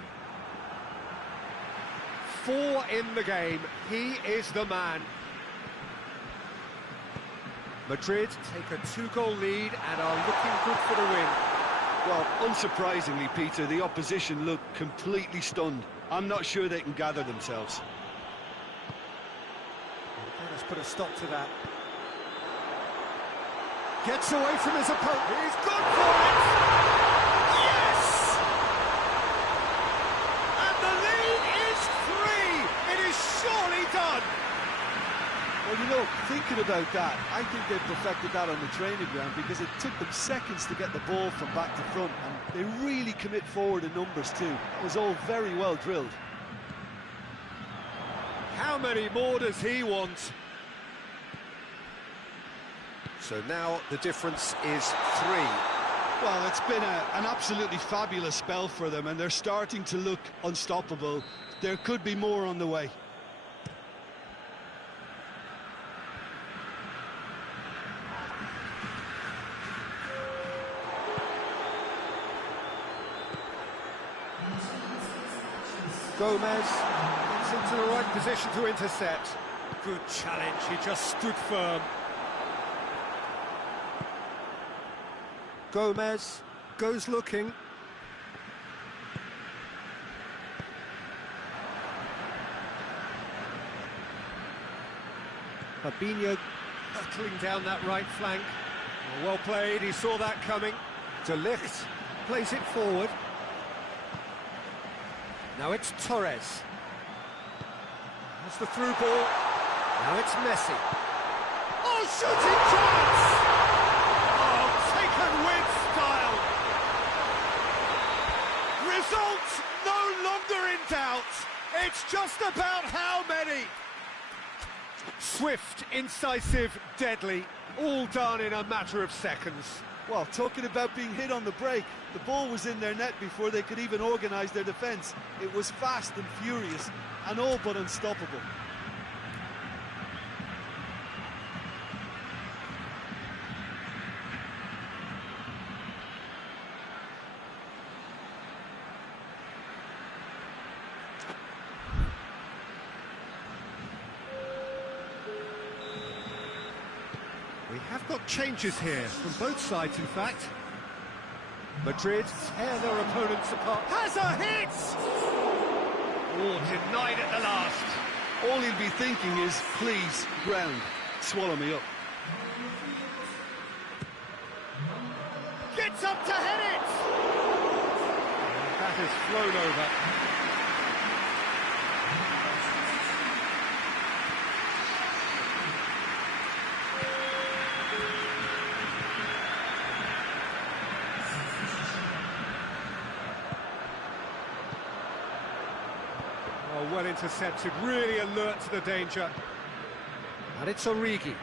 4 in the game. He is the man. Madrid take a 2-goal lead and are looking good for the win. Well, unsurprisingly, Peter, the opposition look completely stunned. I'm not sure they can gather themselves. Let's put a stop to that. Gets away from his opponent. He's gone for it! Yes! And the lead is 3! It is surely done! Well, you know, thinking about that, I think they perfected that on the training ground because it took them seconds to get the ball from back to front, and they really commit forward in numbers too. It was all very well drilled. How many more does he want? So now the difference is 3. Well, it's been an absolutely fabulous spell for them, and they're starting to look unstoppable. There could be more on the way. Gomez gets into the right position to intercept. Good challenge, he just stood firm. Gomez goes looking. Fabinho battling down that right flank. Well played, he saw that coming. De Ligt plays it forward. Now it's Torres. That's the through ball. Now it's Messi. Oh, shooting chance! Oh, taken with style. Results no longer in doubt. It's just about how many. Swift, incisive, deadly, all done in a matter of seconds. Well, talking about being hit on the break, the ball was in their net before they could even organise their defence. It was fast and furious, and all but unstoppable. We have got changes here, from both sides in fact. Madrid tear their opponents apart. Has a hit! Oh, denied at the last. All he'll be thinking is, please, ground, swallow me up. Gets up to head it! And that has flown over. Oh, well intercepted, really alert to the danger. And it's Origi.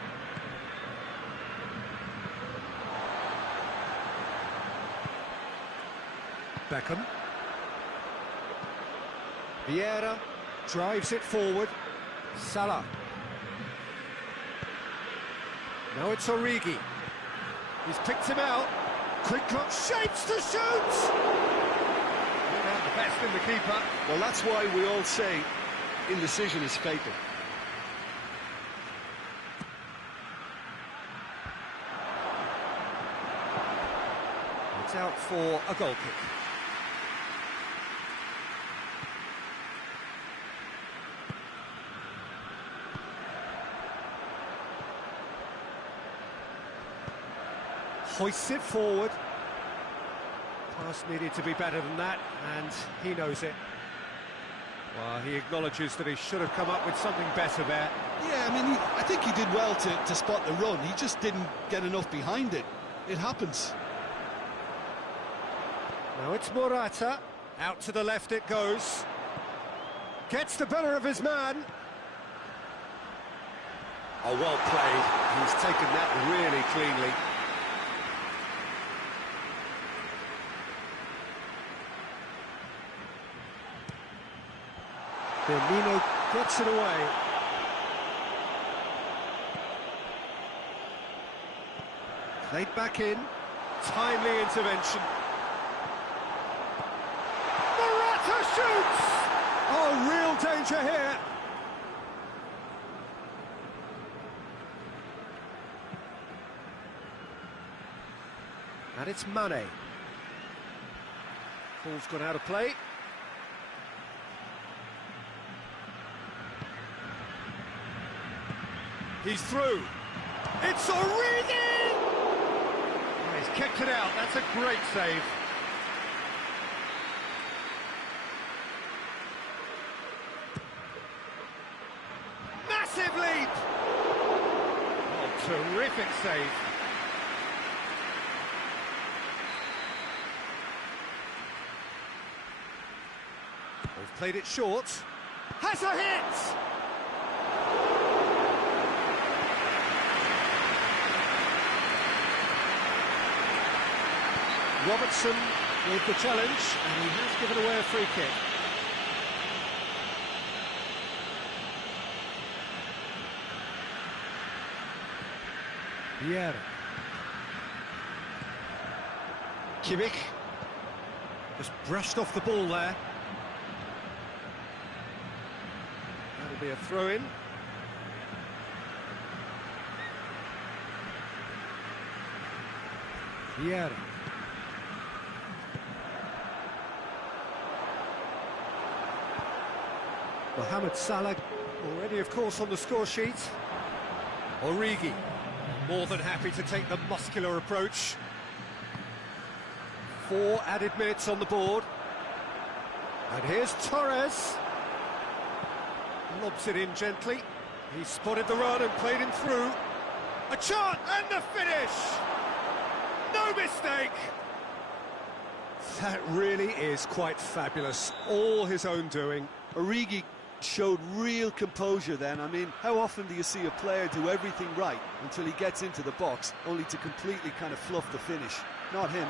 Beckham. Vieira drives it forward. Salah. Now it's Origi. He's picked him out. Quick look, shapes to shoot! The best in the keeper. Well, that's why we all say indecision is fatal. out for a goal kick. Hoists it forward. Pass needed to be better than that, and he knows it. Well, he acknowledges that he should have come up with something better there. Yeah, I mean, I think he did well to spot the run. He just didn't get enough behind it. It happens. Now it's Morata. Out to the left it goes. Gets the better of his man. Oh, well played. He's taken that really cleanly. Firmino gets it away. Played back in. Timely intervention. Morata shoots! Oh, real danger here. And it's Mane. Ball's gone out of play. He's through. It's Origi! Oh, he's kicked it out. That's a great save. Massive leap! Oh, terrific save. They've played it short. Has a hit! Robertson with the challenge, and he has given away a free kick. Vieira. Kimmich. Just brushed off the ball there. That'll be a throw-in. Vieira. Mohamed Salah, already of course on the score sheet. Origi, more than happy to take the muscular approach. 4 added minutes on the board. And here's Torres. Lobs it in gently. He spotted the run and played him through. A chance and the finish! No mistake! That really is quite fabulous. All his own doing. Origi showed real composure then. I mean, how often do you see a player do everything right until he gets into the box, only to completely kind of fluff the finish? Not him.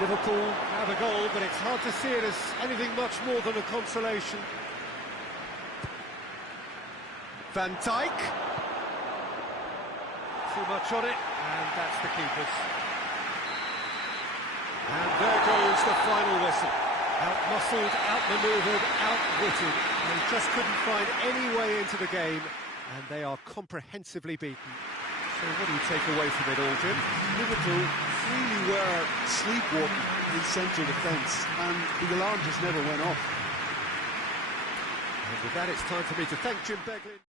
Liverpool have a goal, but it's hard to see it as anything much more than a consolation. Van Dijk. Too much on it, and that's the keeper's. And there goes the final whistle. Out-muscled, out-manoeuvred, outwitted. They just couldn't find any way into the game, and they are comprehensively beaten. So what do you take away from it all, Jim? Liverpool really were sleepwalking in central defence, and the alarm just never went off. And with that, it's time for me to thank Jim Beglin.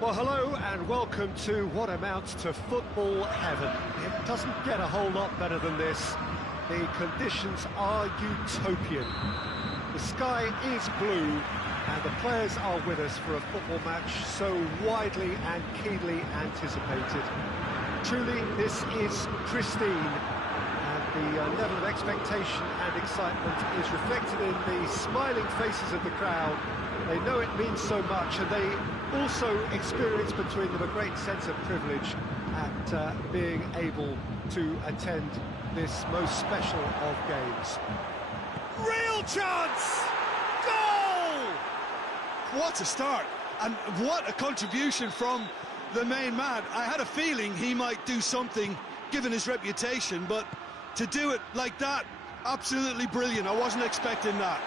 Well, hello and welcome to what amounts to football heaven. It doesn't get a whole lot better than this. The conditions are utopian. The sky is blue and the players are with us for a football match so widely and keenly anticipated. Truly, this is pristine, and the level of expectation and excitement is reflected in the smiling faces of the crowd. They know it means so much, and they also experience between them a great sense of privilege at being able to attend this most special of games. Real chance! Goal! What a start, and what a contribution from the main man. I had a feeling he might do something, given his reputation, but to do it like that, absolutely brilliant. I wasn't expecting that.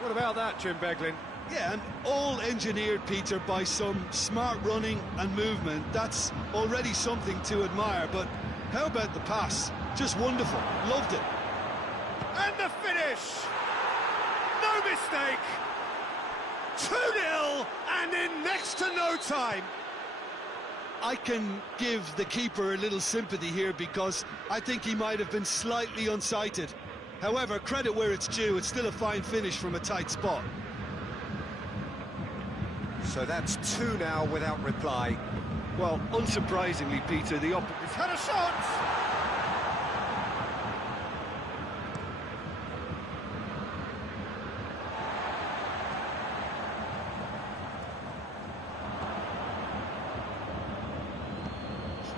What about that, Jim Beglin? Yeah, and all engineered, Peter, by some smart running and movement. That's already something to admire, but how about the pass? Just wonderful. Loved it. And the finish! No mistake! 2-0, and in next to no time. I can give the keeper a little sympathy here because I think he might have been slightly unsighted. However, credit where it's due, it's still a fine finish from a tight spot. So that's 2 now without reply. Well, unsurprisingly, Peter, the opponent's had a shot!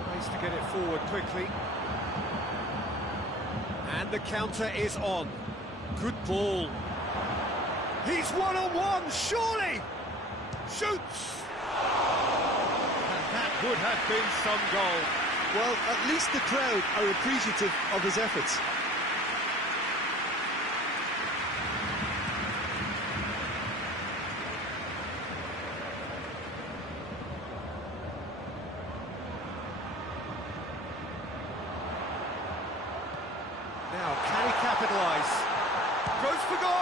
Tries to get it forward quickly. And the counter is on. Good ball. He's one-on-one, surely! Shoots! And that would have been some goal. Well, at least the crowd are appreciative of his efforts. Now, can he capitalise? Goes for goal!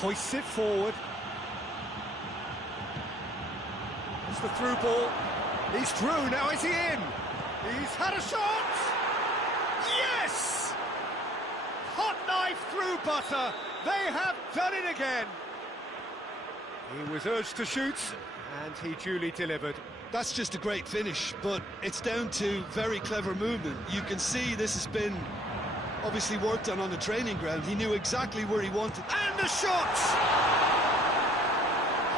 Hoists it forward. It's the through ball. He's through, now is he in? He's had a shot! Yes! Hot knife through butter. They have done it again. He was urged to shoot, and he duly delivered. That's just a great finish, but it's down to very clever movement. You can see this has been obviously worked on the training ground. He knew exactly where he wanted. And the shot!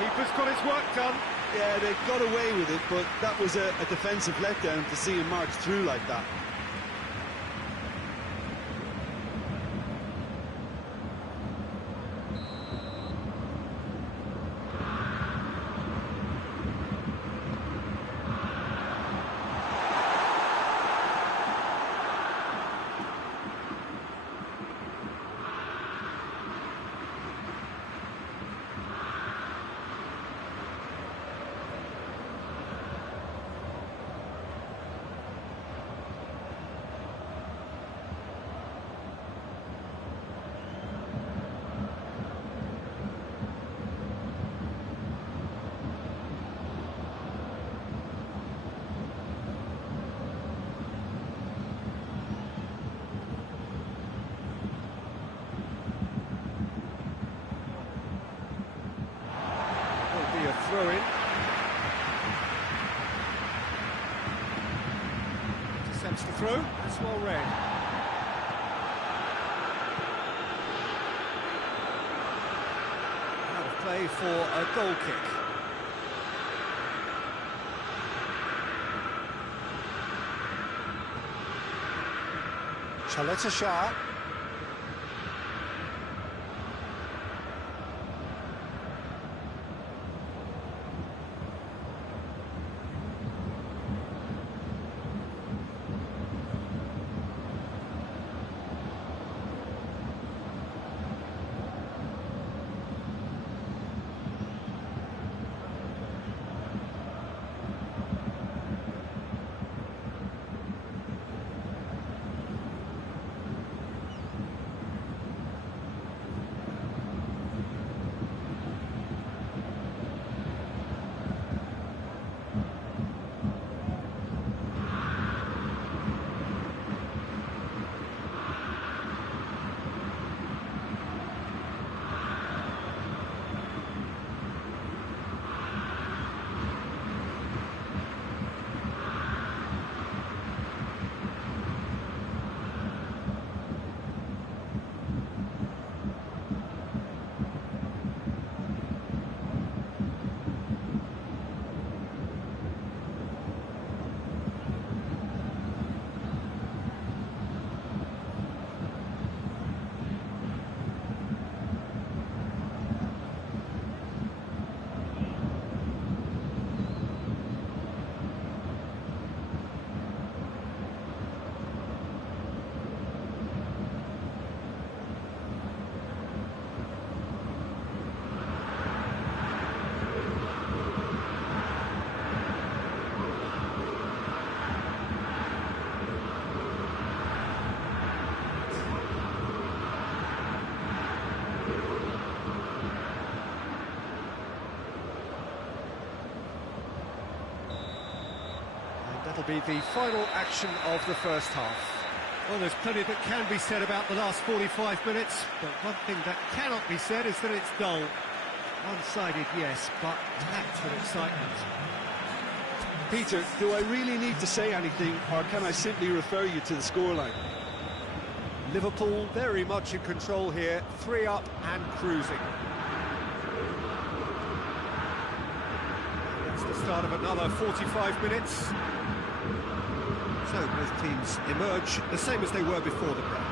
Keeper's got his work done. Yeah, they got away with it, but that was a defensive letdown to see him march through like that. throw in. Intercepts the throw, that's well read. Out of play for a goal kick. Chaleta Shah. That'll be the final action of the first half. Well, there's plenty that can be said about the last 45 minutes, but one thing that cannot be said is that it's dull. One-sided, yes, but packed with excitement. Peter, do I really need to say anything, or can I simply refer you to the scoreline? Liverpool very much in control here, 3 up and cruising. That's the start of another 45 minutes. So both teams emerge the same as they were before the break.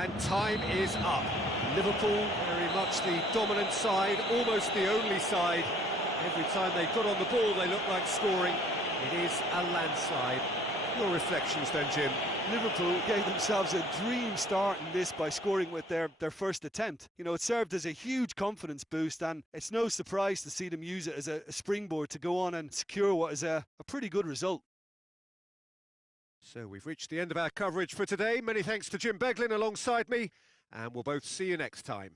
And time is up. Liverpool, very much the dominant side, almost the only side. Every time they got on the ball, they looked like scoring. It is a landslide. Your reflections then, Jim? Liverpool gave themselves a dream start in this by scoring with their first attempt. You know, it served as a huge confidence boost, and it's no surprise to see them use it as a springboard to go on and secure what is a pretty good result. So we've reached the end of our coverage for today. Many thanks to Jim Beglin alongside me, and we'll both see you next time.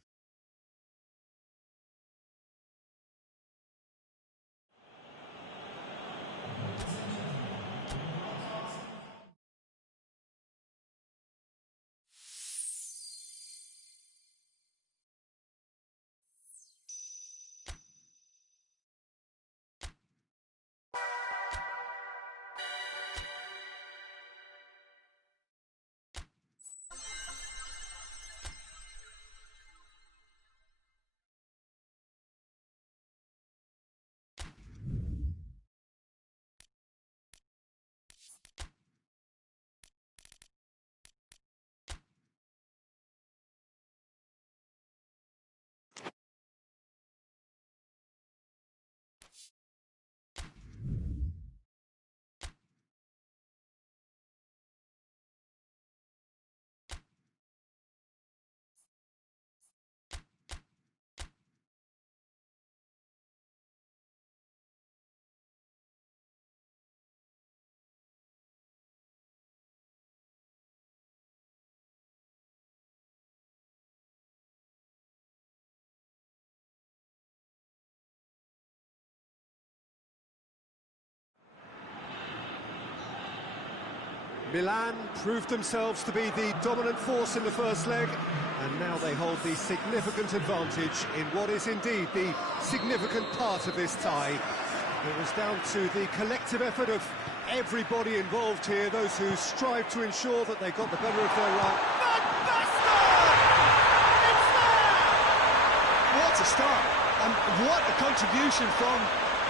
Milan proved themselves to be the dominant force in the first leg, and now they hold the significant advantage in what is indeed the significant part of this tie. It was down to the collective effort of everybody involved here, those who strive to ensure that they got the better of their run. What a start, and what a contribution from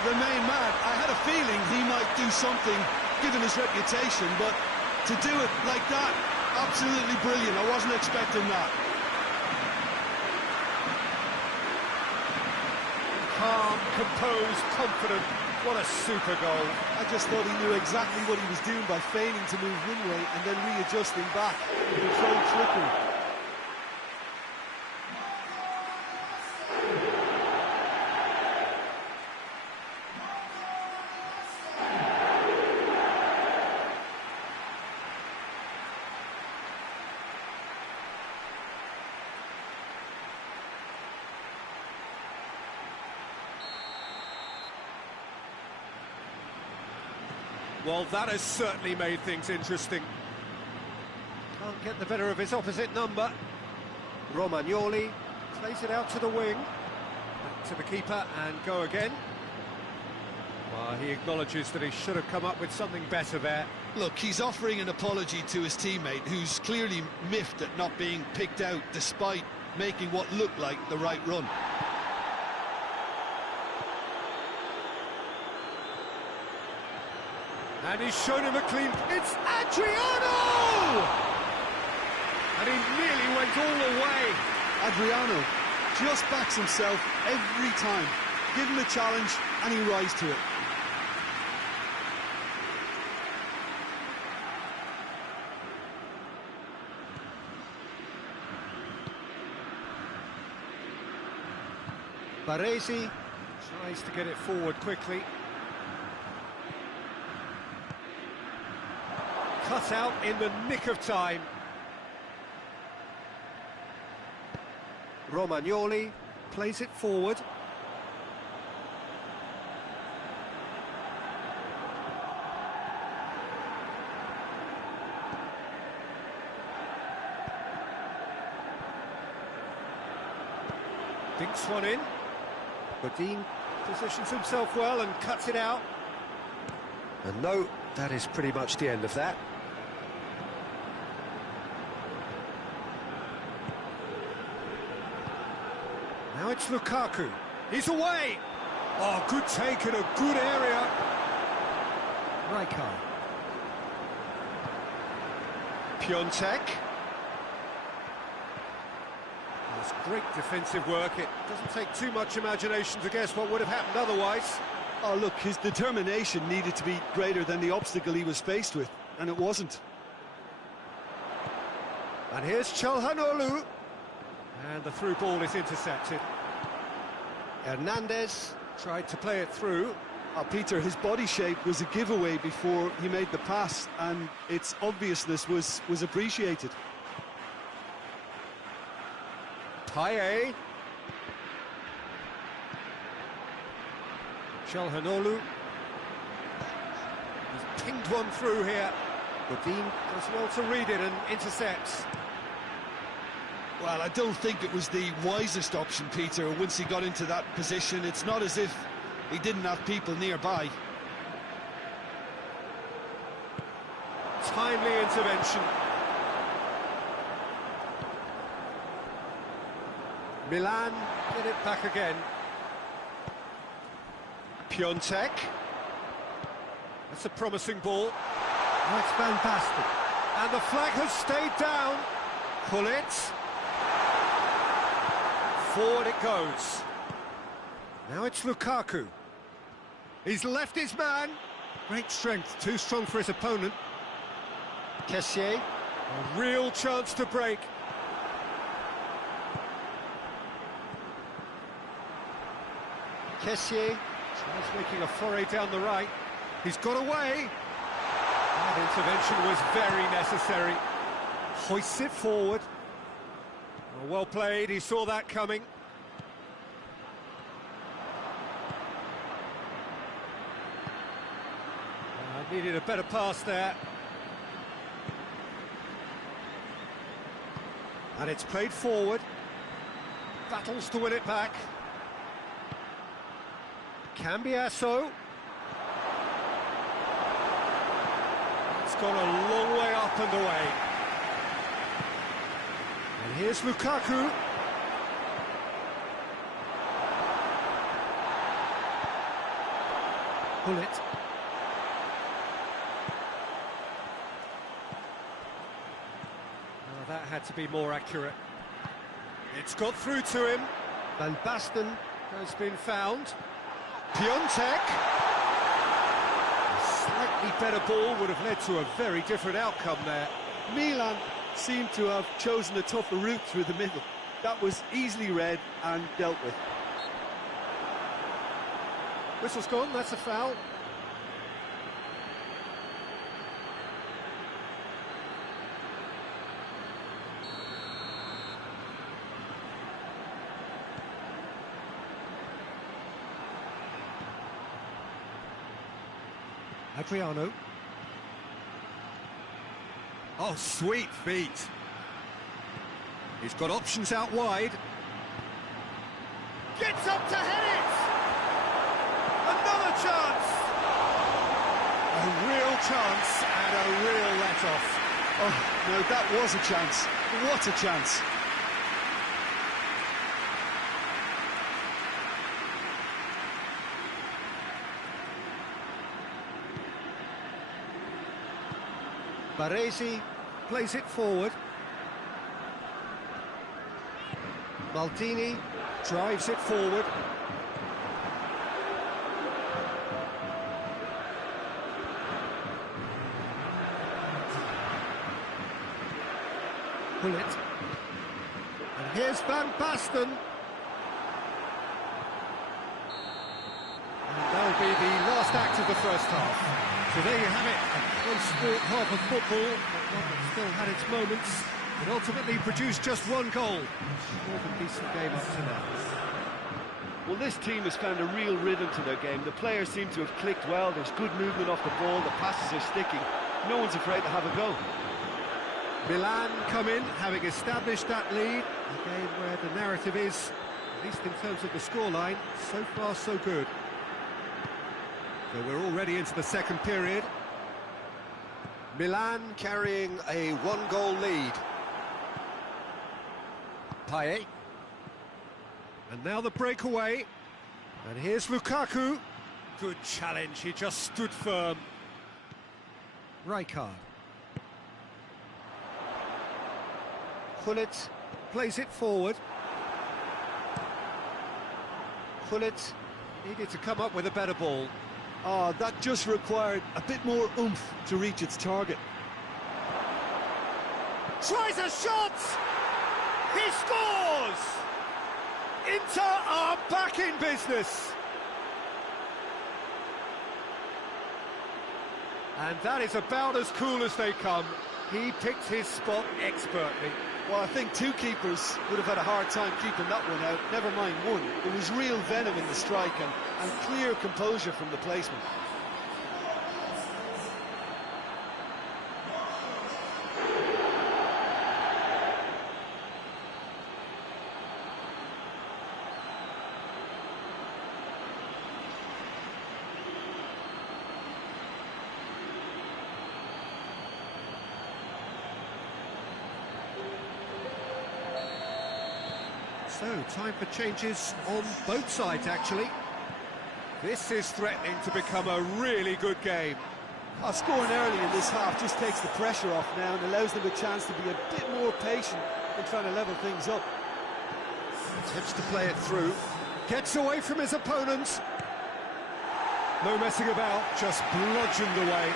the main man. I had a feeling he might do something, given his reputation, but to do it like that, absolutely brilliant. I wasn't expecting that. Calm, composed, confident. What a super goal. I just thought he knew exactly what he was doing by feigning to move one way and then readjusting back. Controlled trickery. Well, that has certainly made things interesting. Can't get the better of his opposite number. Romagnoli plays it out to the wing. Back to the keeper and go again. Well, he acknowledges that he should have come up with something better there. Look, he's offering an apology to his teammate, who's clearly miffed at not being picked out despite making what looked like the right run. And he's shown him a clean... It's Adriano! And he nearly went all the way. Adriano just backs himself every time. Give him a challenge and he rises to it. Baresi tries to get it forward quickly. Cut out in the nick of time. Romagnoli plays it forward. Dinks one in. Bodine positions himself well and cuts it out. And no, that is pretty much the end of that. Now it's Lukaku. He's away. Oh, good take in a good area. Rijkaard. Piontek. That's great defensive work. It doesn't take too much imagination to guess what would have happened otherwise. Oh, look, his determination needed to be greater than the obstacle he was faced with, and it wasn't. And here's Çalhanoğlu. And the through ball is intercepted. Hernandez tried to play it through. Oh, Peter, his body shape was a giveaway before he made the pass, and its obviousness was appreciated. Payet. Çalhanoğlu. He's pinged one through here. Godin does well to read it and intercepts. Well, I don't think it was the wisest option, Peter, once he got into that position. It's not as if he didn't have people nearby. Timely intervention. Milan get it back again. Piontek. That's a promising ball. Oh, it's Van Basten. And the flag has stayed down. Pull it. Forward it goes. Now it's Lukaku. He's left his man. Great strength, too strong for his opponent. Kessié. A real chance to break. Kessié tries making a foray down the right. He's got away. That intervention was very necessary. Hoists it forward. Well played, he saw that coming. Needed a better pass there. And it's played forward. Battles to win it back. Cambiasso. It's gone a long way up and away. And here's Lukaku. Pull it. Oh, that had to be more accurate. It's got through to him. Van Basten has been found. Piontek. A slightly better ball would have led to a very different outcome there. Milan seemed to have chosen a tougher route through the middle. That was easily read and dealt with. Whistle's gone, that's a foul. Adriano. Oh, sweet feet. He's got options out wide. Gets up to head it! Another chance! A real chance and a real let-off. Oh, no, that was a chance. What a chance. Baresi plays it forward. Maldini drives it forward. Pull it. And here's Van Basten. And that'll be the last act of the first half. So there you have it, a close-fought half of football, but one that still had its moments. It ultimately produced just one goal. More than decent game up to now. Well, this team has found a real rhythm to their game. The players seem to have clicked well. There's good movement off the ball. The passes are sticking. No one's afraid to have a go. Milan come in, having established that lead. A game where the narrative is, at least in terms of the scoreline, so far so good. So we're already into the second period. Milan carrying a one-goal lead. Payet. And now the breakaway. And here's Lukaku. Good challenge, he just stood firm. Rijkaard. Gullit plays it forward. Pullet needed to come up with a better ball. Oh, that just required a bit more oomph to reach its target. Tries a shot! He scores! Inter are back in business. And that is about as cool as they come. He picked his spot expertly. Well, I think two keepers would have had a hard time keeping that one out, never mind one. There was real venom in the strike and clear composure from the placement. So, time for changes on both sides, actually. This is threatening to become a really good game. Scoring early in this half just takes the pressure off now and allows them a chance to be a bit more patient in trying to level things up. Attempts to play it through. Gets away from his opponent. No messing about, just bludgeoned away.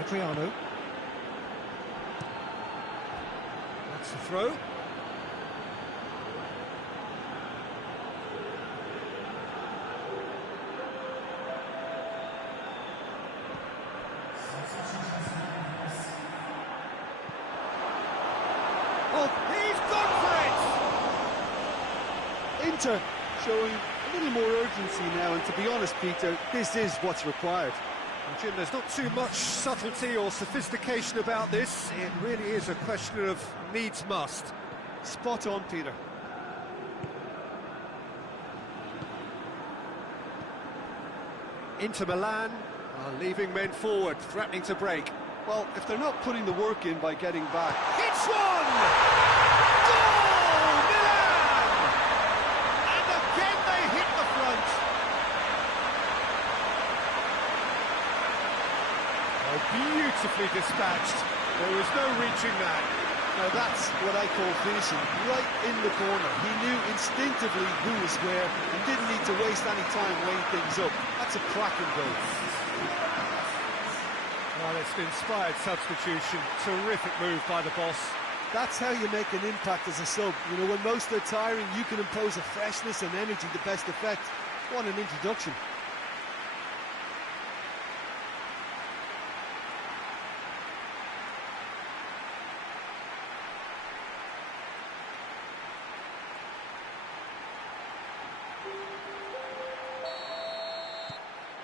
Adriano. That's the throw. Oh, he's gone for it! Inter showing a little more urgency now, and to be honest, Peter, this is what's required. Well, Jim, there's not too much subtlety or sophistication about this. It really is a question of needs must. Spot on, Peter. Inter Milan are leaving men forward, threatening to break. Well, if they're not putting the work in by getting back... Hits one! Goal! Milan! And again they hit the front. Oh, beautifully dispatched. There was no reaching that. Now that's what I call finishing, right in the corner. He knew instinctively who was where and didn't need to waste any time weighing things up. That's a cracking goal. Well, it's an inspired substitution. Terrific move by the boss. That's how you make an impact as a sub. You know, when most are tiring, you can impose a freshness and energy to best effect. What an introduction.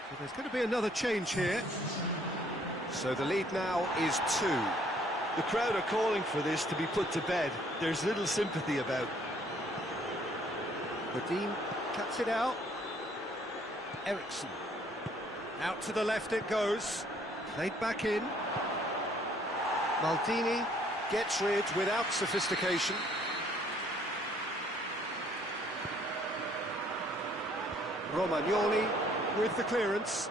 So there's going to be another change here. So the lead now is 2. The crowd are calling for this to be put to bed. There's little sympathy about. Badin cuts it out. Eriksson. Out to the left it goes. Played back in. Maldini gets rid without sophistication. Romagnoli with the clearance.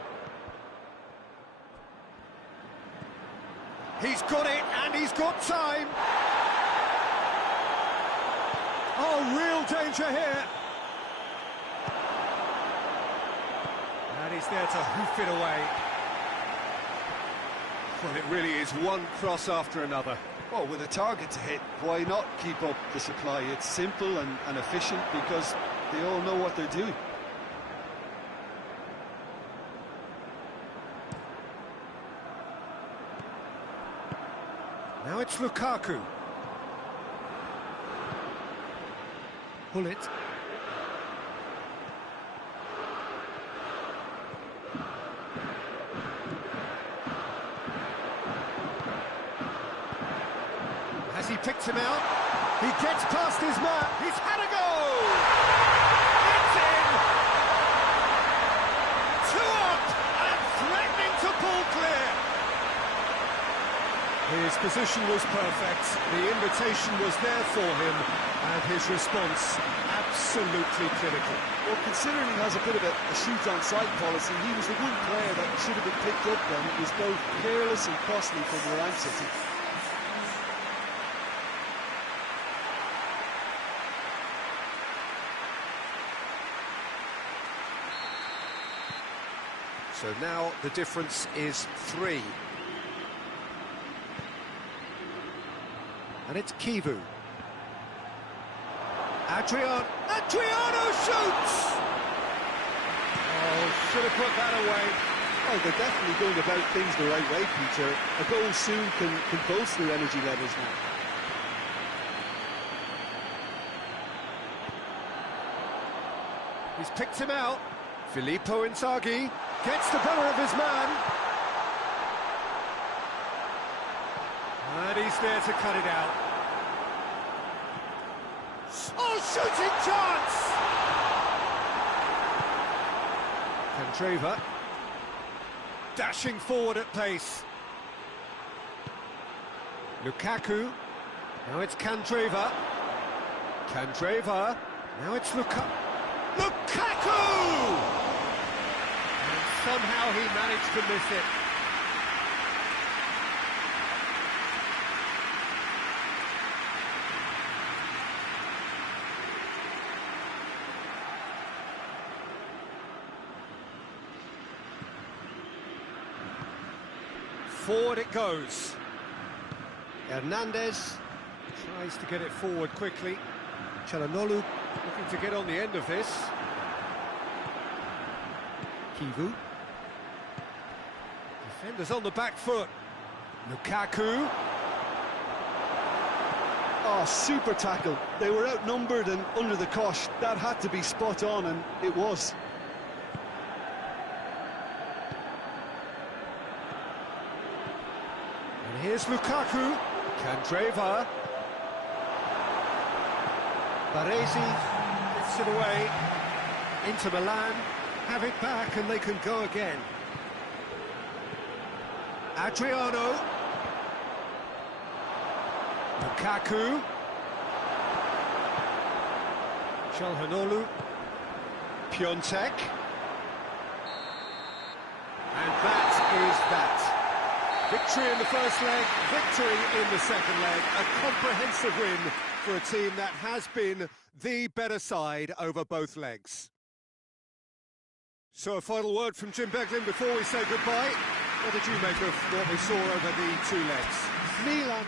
He's got it, and he's got time. Oh, real danger here. And he's there to hoof it away. Well, it really is one cross after another. Well, with a target to hit, why not keep up the supply? It's simple and efficient because they all know what they're doing. Now it's Lukaku. Pull it. Has he picked him out? He gets past his man. He's had a go! It's in! 2 up and threatening to pull clear. His position was perfect, the invitation was there for him, and his response absolutely clinical. Well, considering he has a bit of a shoot-on-sight policy, he was the one player that should have been picked up then. It was both careless and costly from Milan City. So now the difference is 3. And it's Kivu. Adriano shoots! Oh, should have put that away. Oh, they're definitely going about things the right way, Peter. A goal soon can boost their energy levels now. He's picked him out. Filippo Inzaghi gets the better of his man. And he's there to cut it out. Oh, shooting chance! Candreva dashing forward at pace. Lukaku. Now it's Candreva. Candreva. Now it's Lukaku. And somehow he managed to miss it. Forward it goes. Hernandez tries to get it forward quickly. Çalhanoğlu looking to get on the end of this. Kivu. Defenders on the back foot. Lukaku. Oh, super tackle. They were outnumbered and under the cosh. That had to be spot on, and it was. And here's Lukaku. Candreva. Baresi gets it away. Inter Milan have it back and they can go again. Adriano. Lukaku. Çalhanoğlu. Piontek. And that is that. Victory in the first leg, victory in the second leg. A comprehensive win for a team that has been the better side over both legs. So a final word from Jim Beglin before we say goodbye. What did you make of what we saw over the 2 legs? Milan